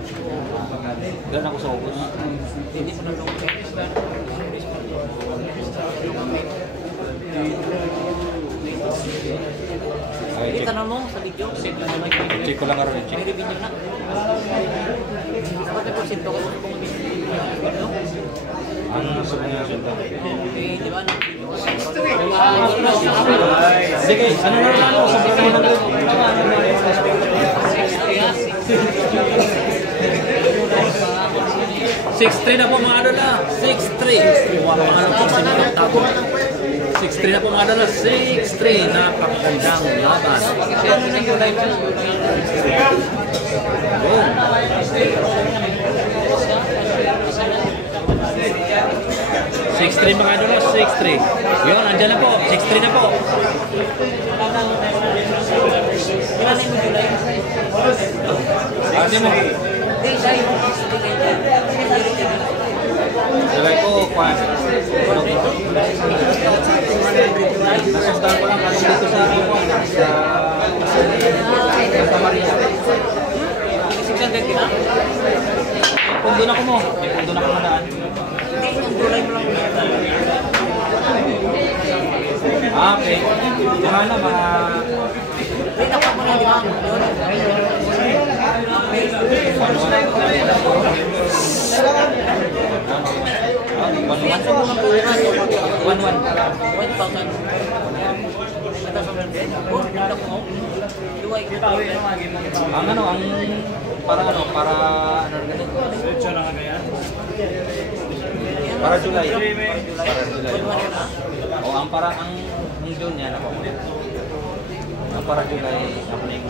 Gano'n ako sa August. Hindi mo na itong Ay, kita na mo sa video, save na naman yung video. check ko lang nga rin, check. May review na. Dapat may porsyento ko kung video. Ang nasugdan niya sundo. Eh, di ba, ng video ko? Sige, ano na lang ako sa video ng 6-3 na po mga adala. 6-3. Ano po si Manong Tago. 6-3 na po mga adala. 6-3. Napakagandang laban. Boom. 6-3 mga adala. 6-3. Yun, andyan na po. 6-3 na po. Kailan yung July? Ate mo. July po, kwan. Nasugdan ko lang kasi dito sa Iwan. Sa Santa Maria. Pundo na ko mo. Pundo na ko mo daan. Hindi, yung July mo lang. Okay. Mga na, mga... Hindi, nakuha mo na, di ba? Ang ano, ang para ano ganun? Para July. O ang June yan ako. Ang para July ako na yung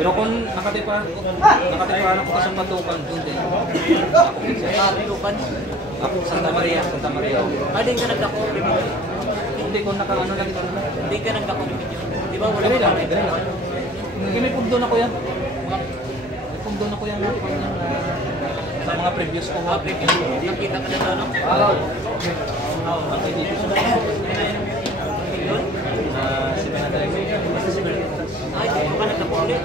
pero kung nakatipa ako sa patukan doon din. Ako Santa Maria. Hindi ka nagdako. Hindi ko nakaano lang ito. Hindi ka nagdako. Di ba wala ka rin? Doon ako yan. Doon ako yan. Sa mga previous ko. Nakita ka na doon, no? Okay, dito siya. Si Benadek. Ay, di ka nagdako ulit.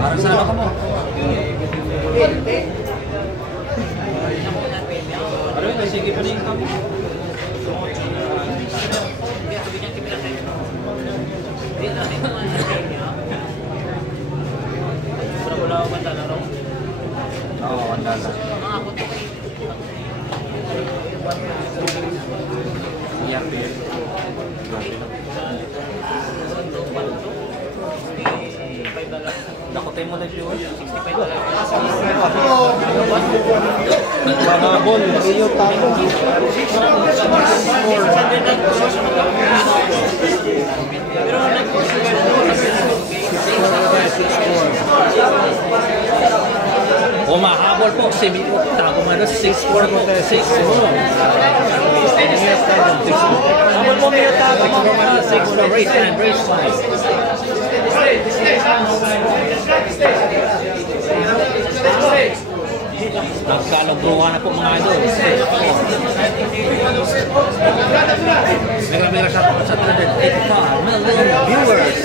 Para sa ano ka mo? Ano yun? Sige pa rin kami. Oo, wala. Iyak din. Nakutay mo na siya. Mahabol, Rio Tago. O mahabol po si Mito Tago man 6-4 po. 6-4. Habol mo Mito Tago 6-4. Race time. Nagkalagruhan na po mga idol. Mega sa 185 million viewers.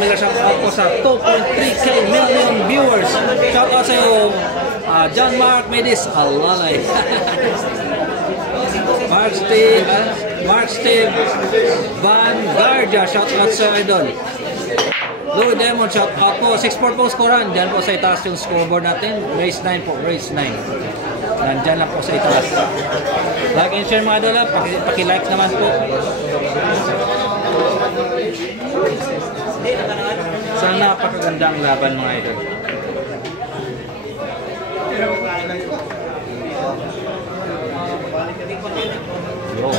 Mega shout out po sa 2.3k million viewers. Shout out sa iyo, John Mark Medis Alalay. Mark Steve Van Gardia, shout out sa idol. Louis Demon, shout out po. 6-4 po skoran. Diyan po sa itaas yung scoreboard natin. Race 9 po, race 9. Nandyan lang po sa itaas. Like and share mga idol. Paki-like naman po. Sa napakagandang laban mga idol. Bro.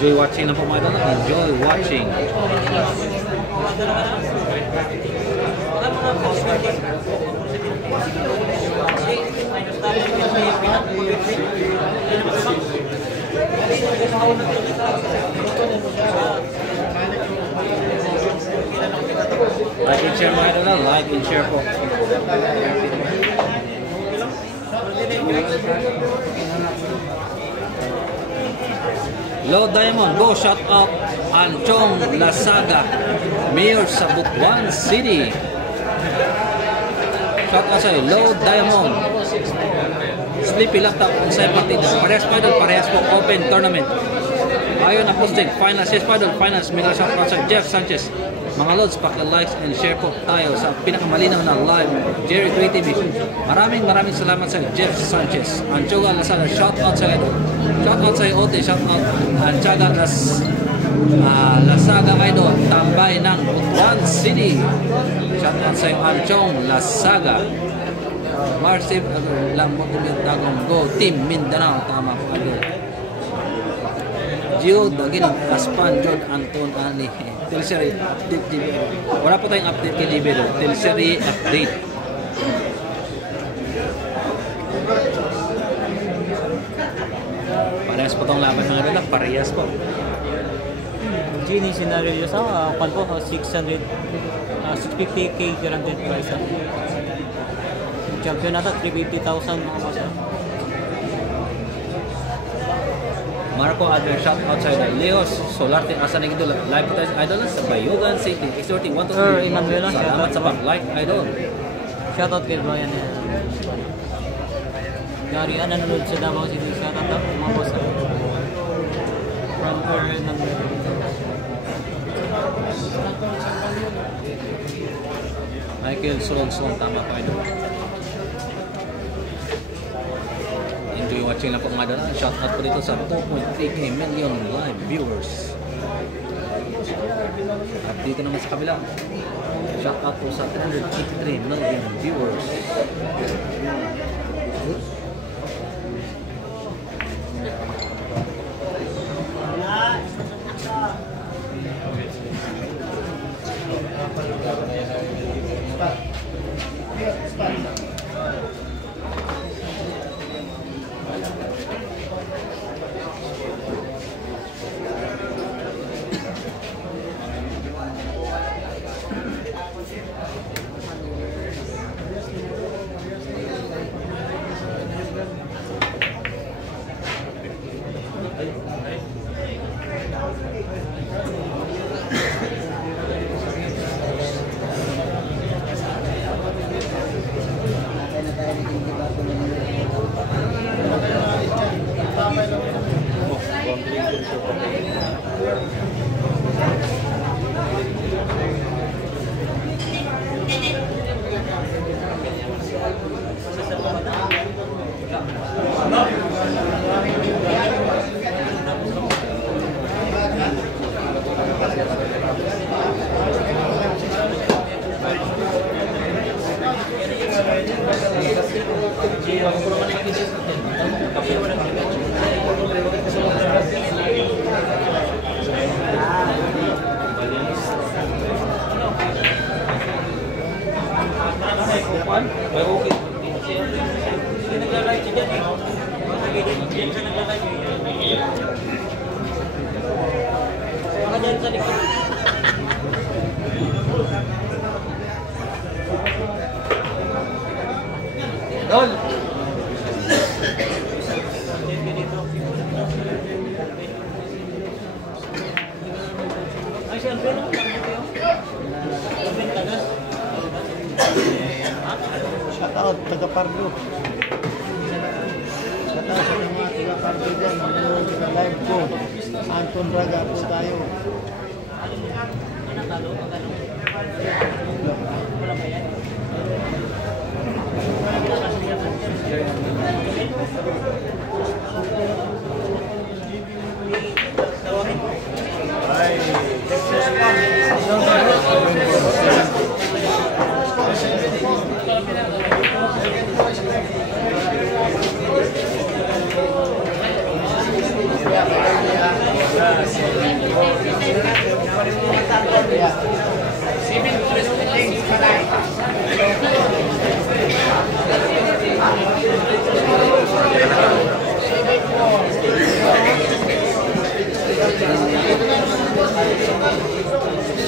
Enjoy watching na po mga idol. Enjoy watching. Like and share mga idol. Like and share po. Low Diamond, go shout out Anchong Lasaga, Mayor sa Butuan City. Shout out sa Low Diamond. Sleepy Laptop on side partida. Parehas po open tournament. Ayon na posting finals, yes paddle finals. Mega shout out sa Jeff Sanchez. Mga lods, paki-likes and share po tayo sa pinakamalinaw na live Jerry 3 TV. Maraming salamat sa Jeff Sanchez. Anchoga Lasaga, shout out sa idol. Shout out sa Ote, shout out Anchoga Lasaga idol, tambay ng Butuan City. Shout out sa Anchong Lasaga. Mark Steve, lang mo Tagong, go Team Mindanao, tama po idol. Gio Daginong, Aspan, John Anton, Ani, Tilseri, update GB. Wala pa tayong update kay GB doon. Tilseri update. Parehas po tong laban mga idol, parehas po. Gini scenario sa kwan po 650k guaranteed price. Champion nata 350,000 mga boss. Marco Adler, shout outside Leos Solarte, asa na idol, live po tayo idol sa Bayugan City, exhorting 1 to 3. Emmanuel, salamat sa pag-like idol. Shoutout kay Brian. Gary, nanonood sa Davao City. Shoutout mga boss. From Fernando. Michael Solonson, tama pa idol. Enjoy watching lang po mga idol. Shout out po dito sa 2.3 million live viewers. At dito naman sa kabila, shout out po sa 383 million viewers. Shoutout, taga-Pardo. Shoutout sa mga taga-Pardo dyan. Manonood sa live ko. Anton Braga po tayo.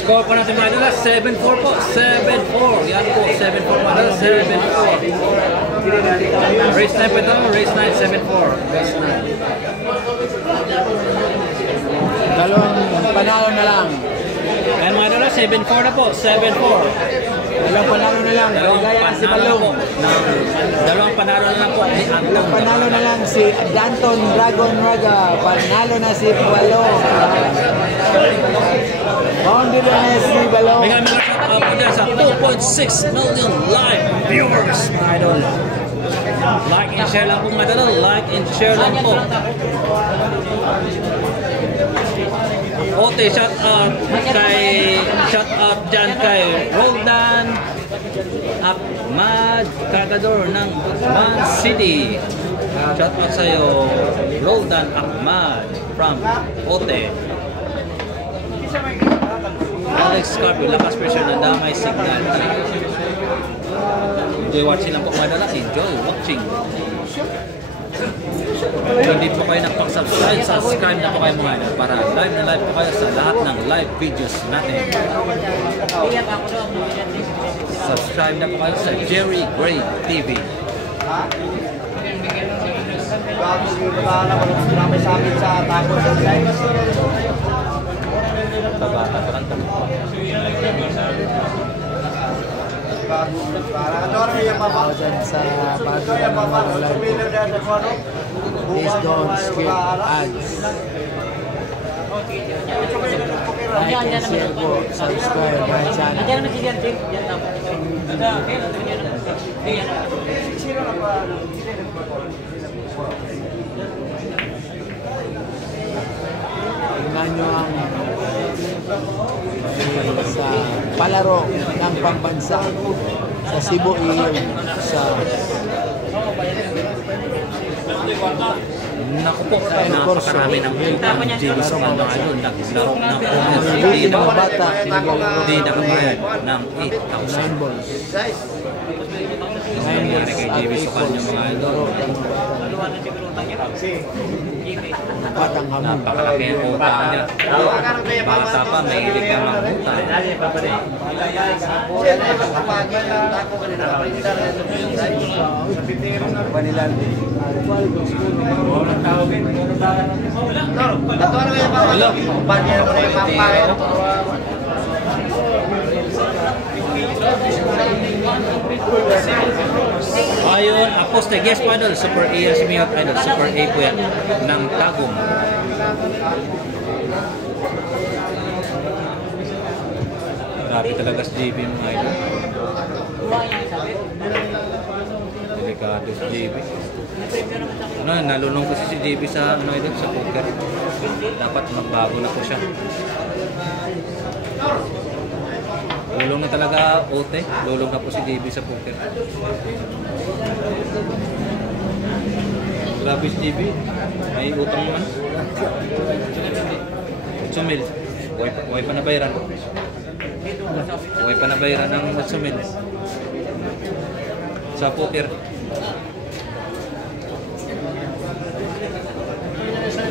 Score po natin mga idol, 7-4 po, 7-4. Yan po, 7-4 mga idol, 7-4. Race 9 po ito, race 9, 7-4. Race 9. Dalawang panalo na lang. Ayan mga idol, 7-4 na po, 7-4. Dalawang panalo na lang. Ligaya si Balong. Dalawang panalo na lang po. Dalawang panalo na lang si Danton Dragon Raga. Panalo na si Balong. Boundary na si Balong. May kami mga shout out po dyan sa 2.6 million live viewers mga idol. Like and share lang po mga idol. Like and share lang po. Ote, shout out dyan kay Roldan Ahmad, Kagador ng Guzman City. Shout out sa'yo, Rodan Ahmad from Ote. Alex Scarpio, lakas pressure na damay signal. Enjoy watching lang po mga dala. Enjoy watching. Kung hindi po kayo nagpag-subscribe, subscribe na po kayo mga idol para live na live po kayo sa lahat ng live videos natin. Subscribe na po kayo sa Jerry Gray TV. Babata pa lang tayo. Sa bago na naman based on skip ads. Like and share po, subscribe my channel. Tingnan nyo ang sa palaro ng pambansa sa Cebu iyon sa Naku po, napakarami ng JB sa mga idol. Naglaro ng hindi nakabayad ng 8,000 balls. Nangyari kay JB sa kanyang mga idol. Batang hamon. Napakalaki ang utang niya. Bata pa, may hilig ka ng utang. Ayun, Aposte, guess po idol, Super A si Miyot idol, Super A po yan, ng Tagum. Grabe talaga si JB mga idol. Delikado si JB. Nalulong kasi si JB sa ano idol, sa poker. Dapat magbago na po siya. Lulong na talaga Ote. Lulong na po si JB sa poker. Grabe si JB. May utang naman. 8 mil. Huwag pa nabayaran. Huwag pa nabayaran ng 8 mil. Sa poker.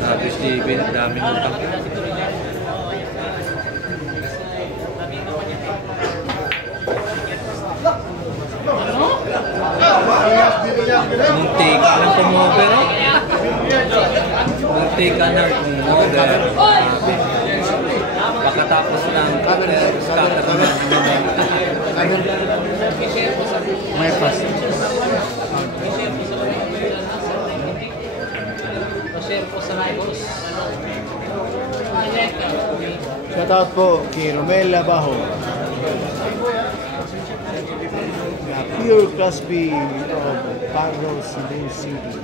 Grabe si JB. Daming utang. Munti ka ng tumover. Munti ka ng tumover. Pagkatapos ng scatter naman. May pass. Shout out po kay Romel Labajo. Pure Class B of Pardo, Cebu City.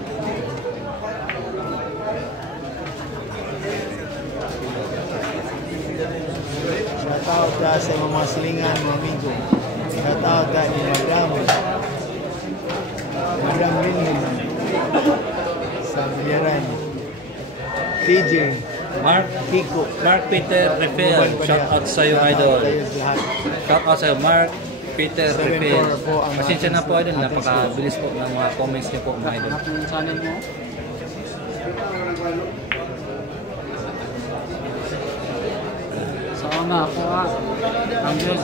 Shout out sa mga silingan mga amigo. Shout out ni Madam Linlin sa Biyaran. TJ Mark Peter Refel. Shout out sa iyo idol. Shout out sa iyo Mark Peter Refel. Pasensya na po idol, napakabilis po ng mga comments niyo po mga idol. Channel mo? Sama ako ang Diyos.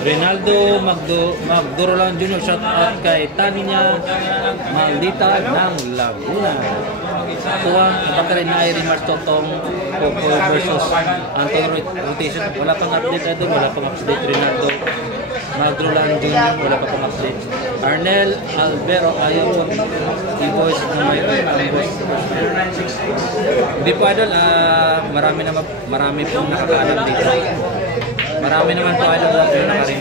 Rinaldo Magdorolan Jr. shout out kay Tanya Maldita ng Laguna. Tuwang baka rin na rematch Totong Popo versus Anton Rotation. Wala pang update idol, wala pang update Rinaldo Magdorolan Jr. Wala pa pang update. Arnel Albero ayaw po i-voice na may voice. Hindi po idol, marami pong nakakaalam dito. Marami naman po idol na nakarinig.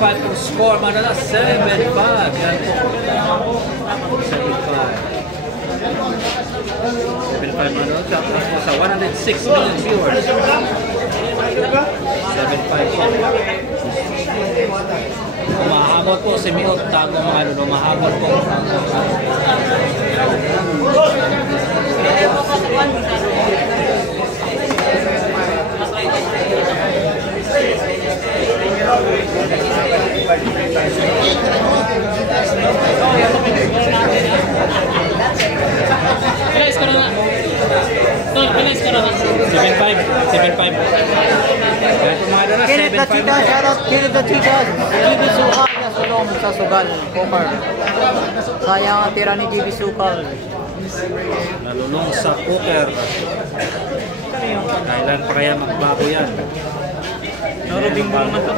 7.5 ang score, madala 7.5. Yan po. 7.5 madala. Tapos po sa 106 million viewers. 7.5 po. Mahabol po si Miot. Tago mga lolo. Mahabol po. Kailan score na? Tol, kailan score na? 7-5. 7-5. Kenneth the Cheetah, shoutout Kenneth the Cheetah. GB Sukal na sulong sa Sugal, Poker. Sayang ang tira ni GB Sukal. Nalulong sa poker. Kailan pa kaya magbago yan? Narubing mo naman to.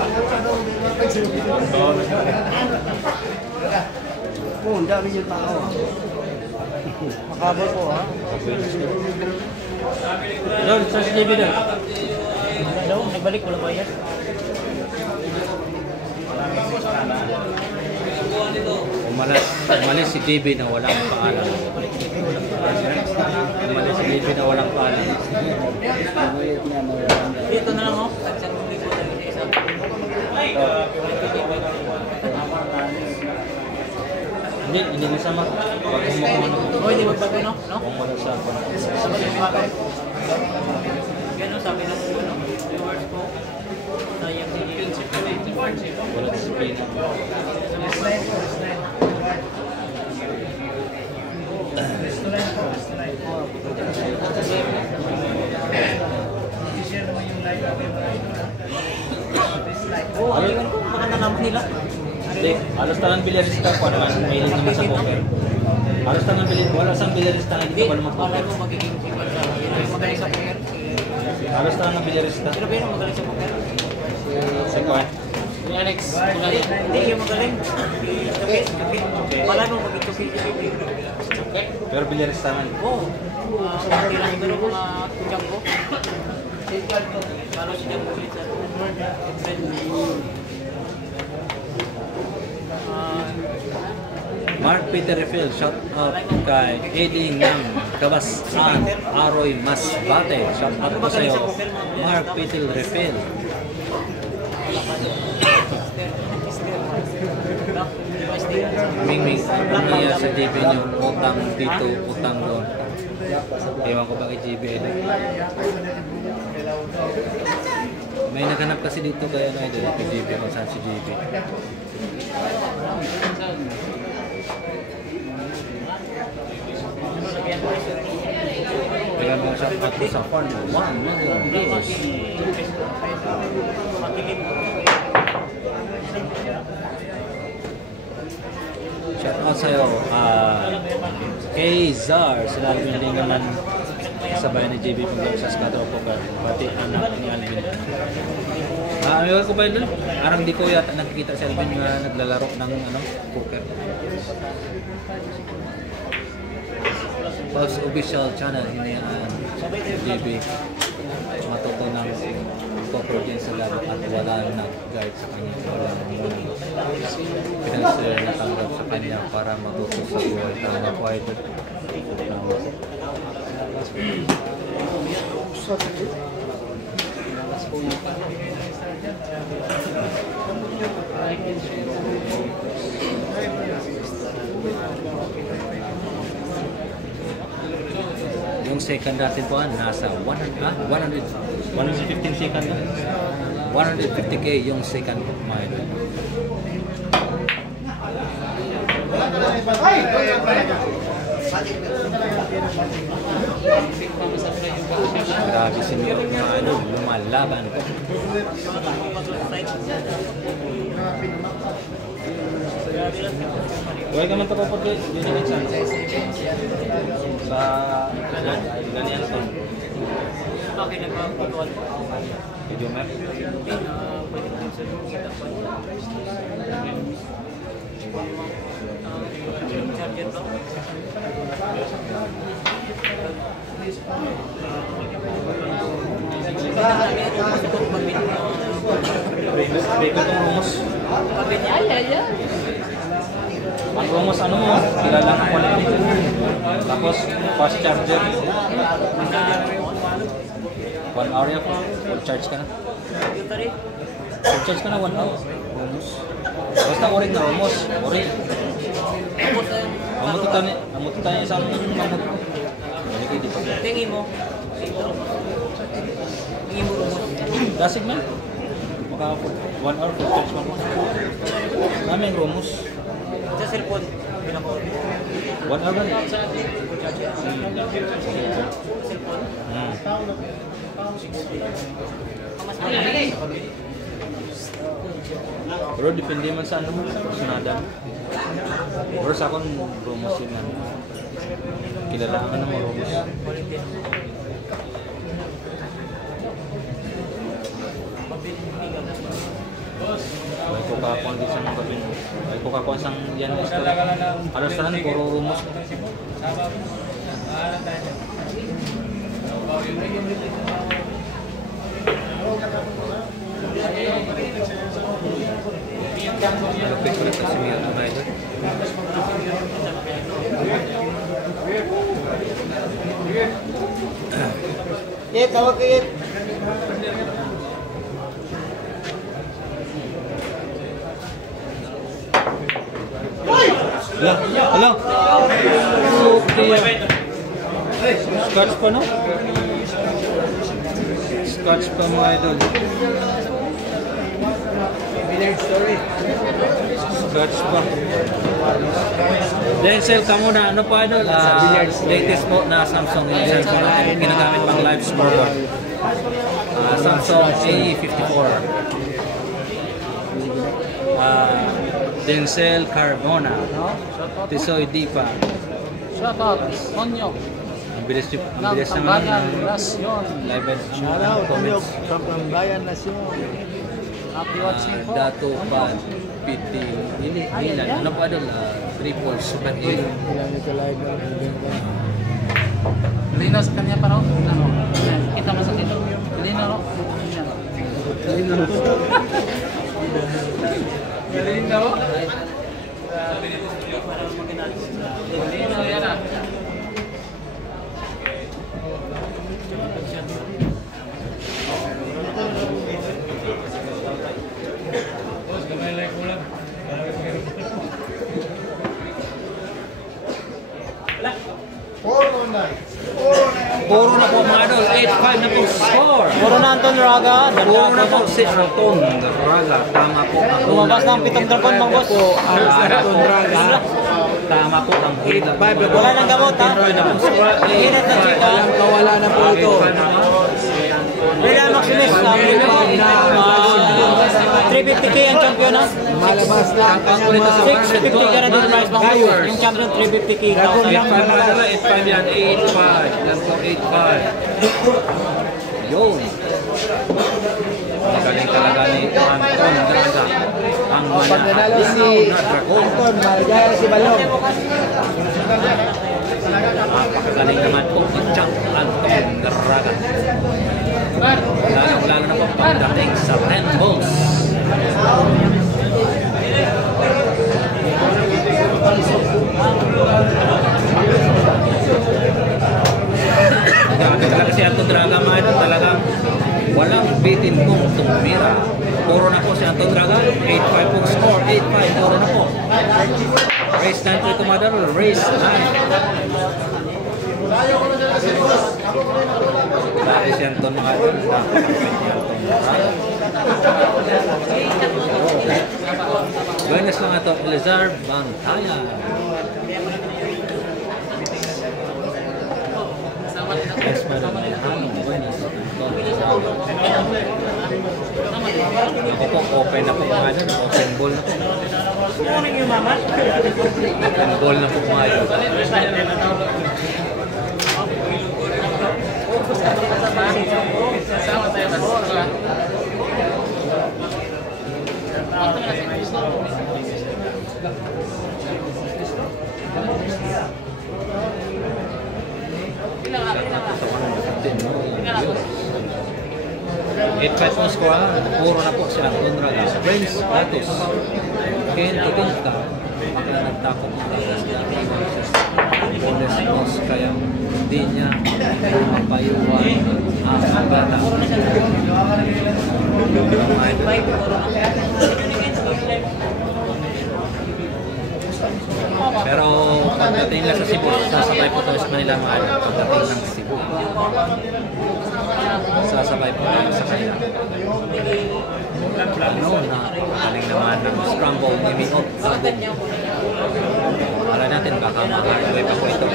Oh, ang dami yung tao. Makabal po ha. Doon, sa JB doon. Daw, nagbalik, wala bayad. Umalis si JB na walang paalam. Umalis si JB na walang paalam. Dito na lang, oh. Hindi masama. Pag Oh, hindi magbago, no? kung wala sa Yan, sabi ng viewers ko. Sayang si wala sa spin. Oh, ayun ko, maganda naman nila. Hindi, halos talang bilyarista ko naman, mahilig naman sa poker. Halos talang bilyarista, wala sang bilyarista na hindi pa naman Wala poker. ko magiging sikat sa magaling sa poker. Halos talang ng bilyarista. Pero ba yun ang magaling sa poker? Si Kwan. Si Alex, hindi yung magaling. Wala nung maging kasi. Pero bilyarista man. Oo. Hindi lang pero mga tujang ko. Paano siya ulit sa Mark Peter Refill, shout out kay Eddie ng Kabasan, Aroy Masbate. Shout out po sa'yo, Mark Peter Refill. Mingming, ano nangyayari sa JB nyo? Utang dito, utang doon. Ewan ko ba kay JB ito. May naghanap kasi dito kaya na ito, kay JB, kung saan si JB. Kaya mga shout out ko sa fund, 1 million views. Shout out sa'yo, kay Zar, sila Alvin Lingalan, sabay ni JB Paglaw sa Skadro Poker, pati anak ni Alvin. Ewan ko ba yun? Arang di ko yata nakikita si Alvin nga naglalaro ng poker. Pulse official channel, hinayaan JB matutunang poker din sa laro at wala nag-guide sa kanya. Wala muna pinansin na tanggap sa kanya para matuto sa buhay. Tama po ay tama. Yung second natin po nasa 115 second na. 150k yung second mga idol. Grabe si Mio mga idol, lumalaban po. Huwag ka man ito po yun yung exam. Sa ganyan ito. Bakit nagpapatuan? Video map. Bago itong rumos. Ang Romos ano mo, kilala ng quality. Tapos, fast charger. 1 hour yan pa. Full charge ka na. Full charge ka na 1 hour. Romos. Basta orig na Romos. Orig. Amot tayo isang mamot. Balik kayo dito. Tingin mo. Tingin mo Romos. Dasig na. Maka 1 hour full charge mo. Namin Romos. Sa cellphone. 1 hour na rin. Cellphone. Mas malaki. Pero depende man sa ano mo, sunada mo. Pero sa akong Romos yun nga. Kilalahan na mo Romos. Ay ko kakuan di sang kapin. Ay ko kakuan sang yan na story. Alas tanan puro Romos. Malapit ko lang sa siya mga idol. Tawag kayo. Hello. Okay. Scotch pa no? Scotch pa mga idol. Scotch pa. Denzel ka muna. Ano pa idol? Latest mo na Samsung. Yung cellphone natin ginagamit pang live scoreboard. Samsung A54. Denzel Carbona. Tisoy Dipa. Shoutout, Tonyo. Ang bilis naman ng Lasyon. live Shoutout, comments. Pambayan Nasyon. Happy watching po. Dato pa Piti Ilan. Ano pa doon? Triple Super A. Ilang ito live na. Lino sa kanya pa raw. Ano? Kita mo sa dito. Lino raw. Lino. Lino yan ah. Puro na po mga idol. 8-5 na po score. Puro na Anton Raga. Puro na po si Anton Raga. Tama po ang Lumabas ng pitong dragon mga boss. Anton Raga. Tama po ang hila. Wala nang gamot ha. Init na chika. Walang kawala na po ito. Wala Maximus. 350k ang champion ha. Malabas na ang kanyang mga 650 ka na din price mga boss. Yung champion 350k. 8-5 na dala. 8-5 yan. 8-5. Yan po 8-5. Yun. Magaling talaga ni Anton Raga. Ang Pagkadalo si Dragon. Anton, maligaya si Balong. Napakagaling naman po ang Chang Anton Raga. Lalo na po pagdating sa 10 balls. Grabe talaga si Anton Raga mga idol, talagang walang bitin kong tumira. Puro na po si Anton Raga, 8-5 po score, 8-5, puro na po. Race 9 po ito mga idol, race 9. Grabe si Anton mga idol, napakapit ni Anton Raga. Buenas lang ito, Elizar Bantayan. Yes, madam. Buenas. Ako po, open na po mga idol. Open ball na po. Open ball na po mga idol. 8-5 mo score, puro na po silang Conrad. Friends, Latos, Ken Tutinka, baka nagtakot na talaga sila. Bonus boss, kaya hindi niya mapayuwan ang bata. Pero pagdating nila sa Cebu, sasabay po tayo sa Manila Mahal. Pagdating ng Cebu, sasabay po tayo sa kanila. Ano na, aling naman ng scramble ni Miot. Wala natin, baka makahiway pa po ito.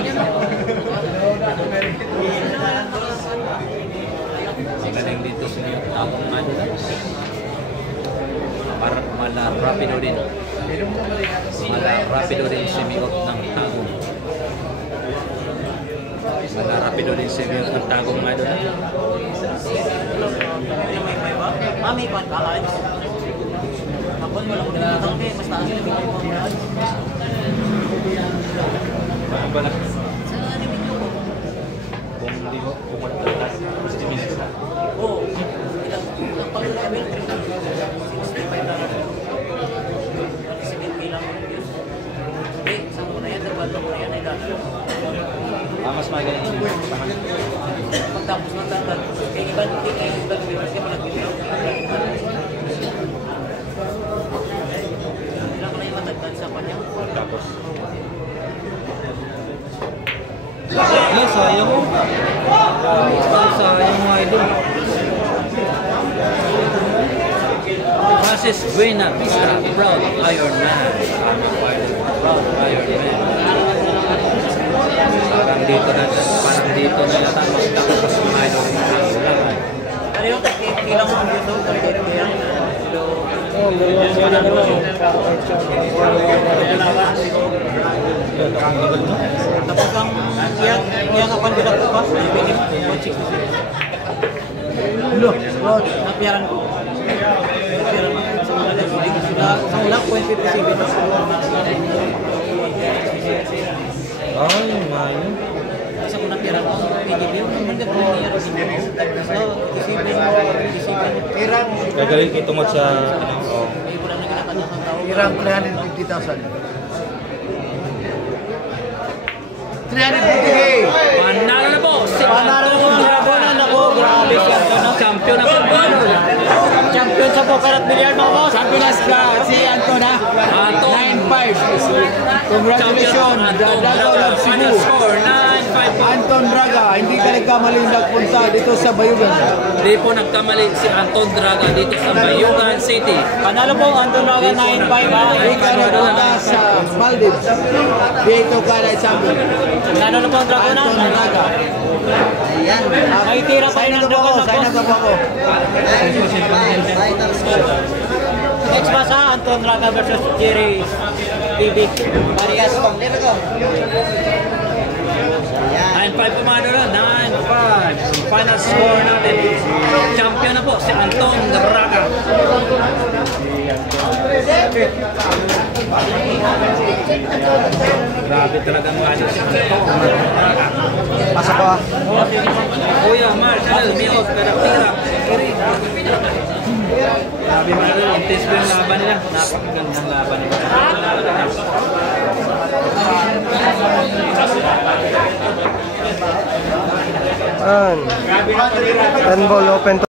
Galing dito sa Miot. Tapong ano. Para mala rapido din. Mala rapido din si Miot ng Tagum. Mala rapido din si Miot ng Tagum nga doon. Mami, pan ka guys. Ako wala ko na lang kay mas taas na bigay mo na. Ang balak. Sa ano video ko? Kung hindi mo pumunta sa 60 minutes na. Oo. Ang pag-level 65 na lang. 70 lang yung views. Eh, saan ko na yan? Nagbato ko na yan ay dati. Mas magaling yun. Pagtapos ng tantan, kaya iba hindi kayo nag-viewers kaya nag-video. Ilang ko na yung matagdan sa kanya. Tapos. Yes, sayang mo. Sayang mo idol. Francis Buena Vista, proud Iron Man. Proud Iron Man. Parang dito nila tapos tapos mga idol. Ano yung kilang mo dito? Kilang. Tapos ang kaya nga pandilat ko ba? 166. Napiyaran ko. Sa ulang 0.57. Ay, mayo. Sa unang pira ko, PGB, hindi ko niya rin so, Irang, Gagaling kayo tungkol sa hindi ko lang nagkakanya ng tao. irang 350,000. 350K! Panalo na po! Panalo ko ang Dragonan ako, grabe siya. Champion na po ba? Champion sa poker at billiard mga boss. Ang pinas ka, si Anton ha. 9-5. Congratulations, Dadago of Cebu. Score 9-5 po. Anton Draga, hindi ka nagkamali nagpunta dito sa Bayugan. Hindi po nagkamali si Anton Draga dito sa Bayugan City. Panalo po, Anton Draga 9-5 ha. Hindi ka nagpunta sa Maldives. Dito ka na champion. Panalo na po ang Dragonan. Anton Draga. Ayan. May tira pa Sign ng up ako, Dragonan sign up boss. ako. Next pa sa Anton Draga versus Jerry TV. Marias. 9-5 pumano na, 9-5. Final score natin. Champion na po si Anton Draga. Grabe talaga ang ano si Anton Draga. Pasok ko ah. Kuya Marshall, Miot, Perapira, Kiri. Grabe mga rin, intense po yung laban nila. Napakagandang laban nila. Ten ball open to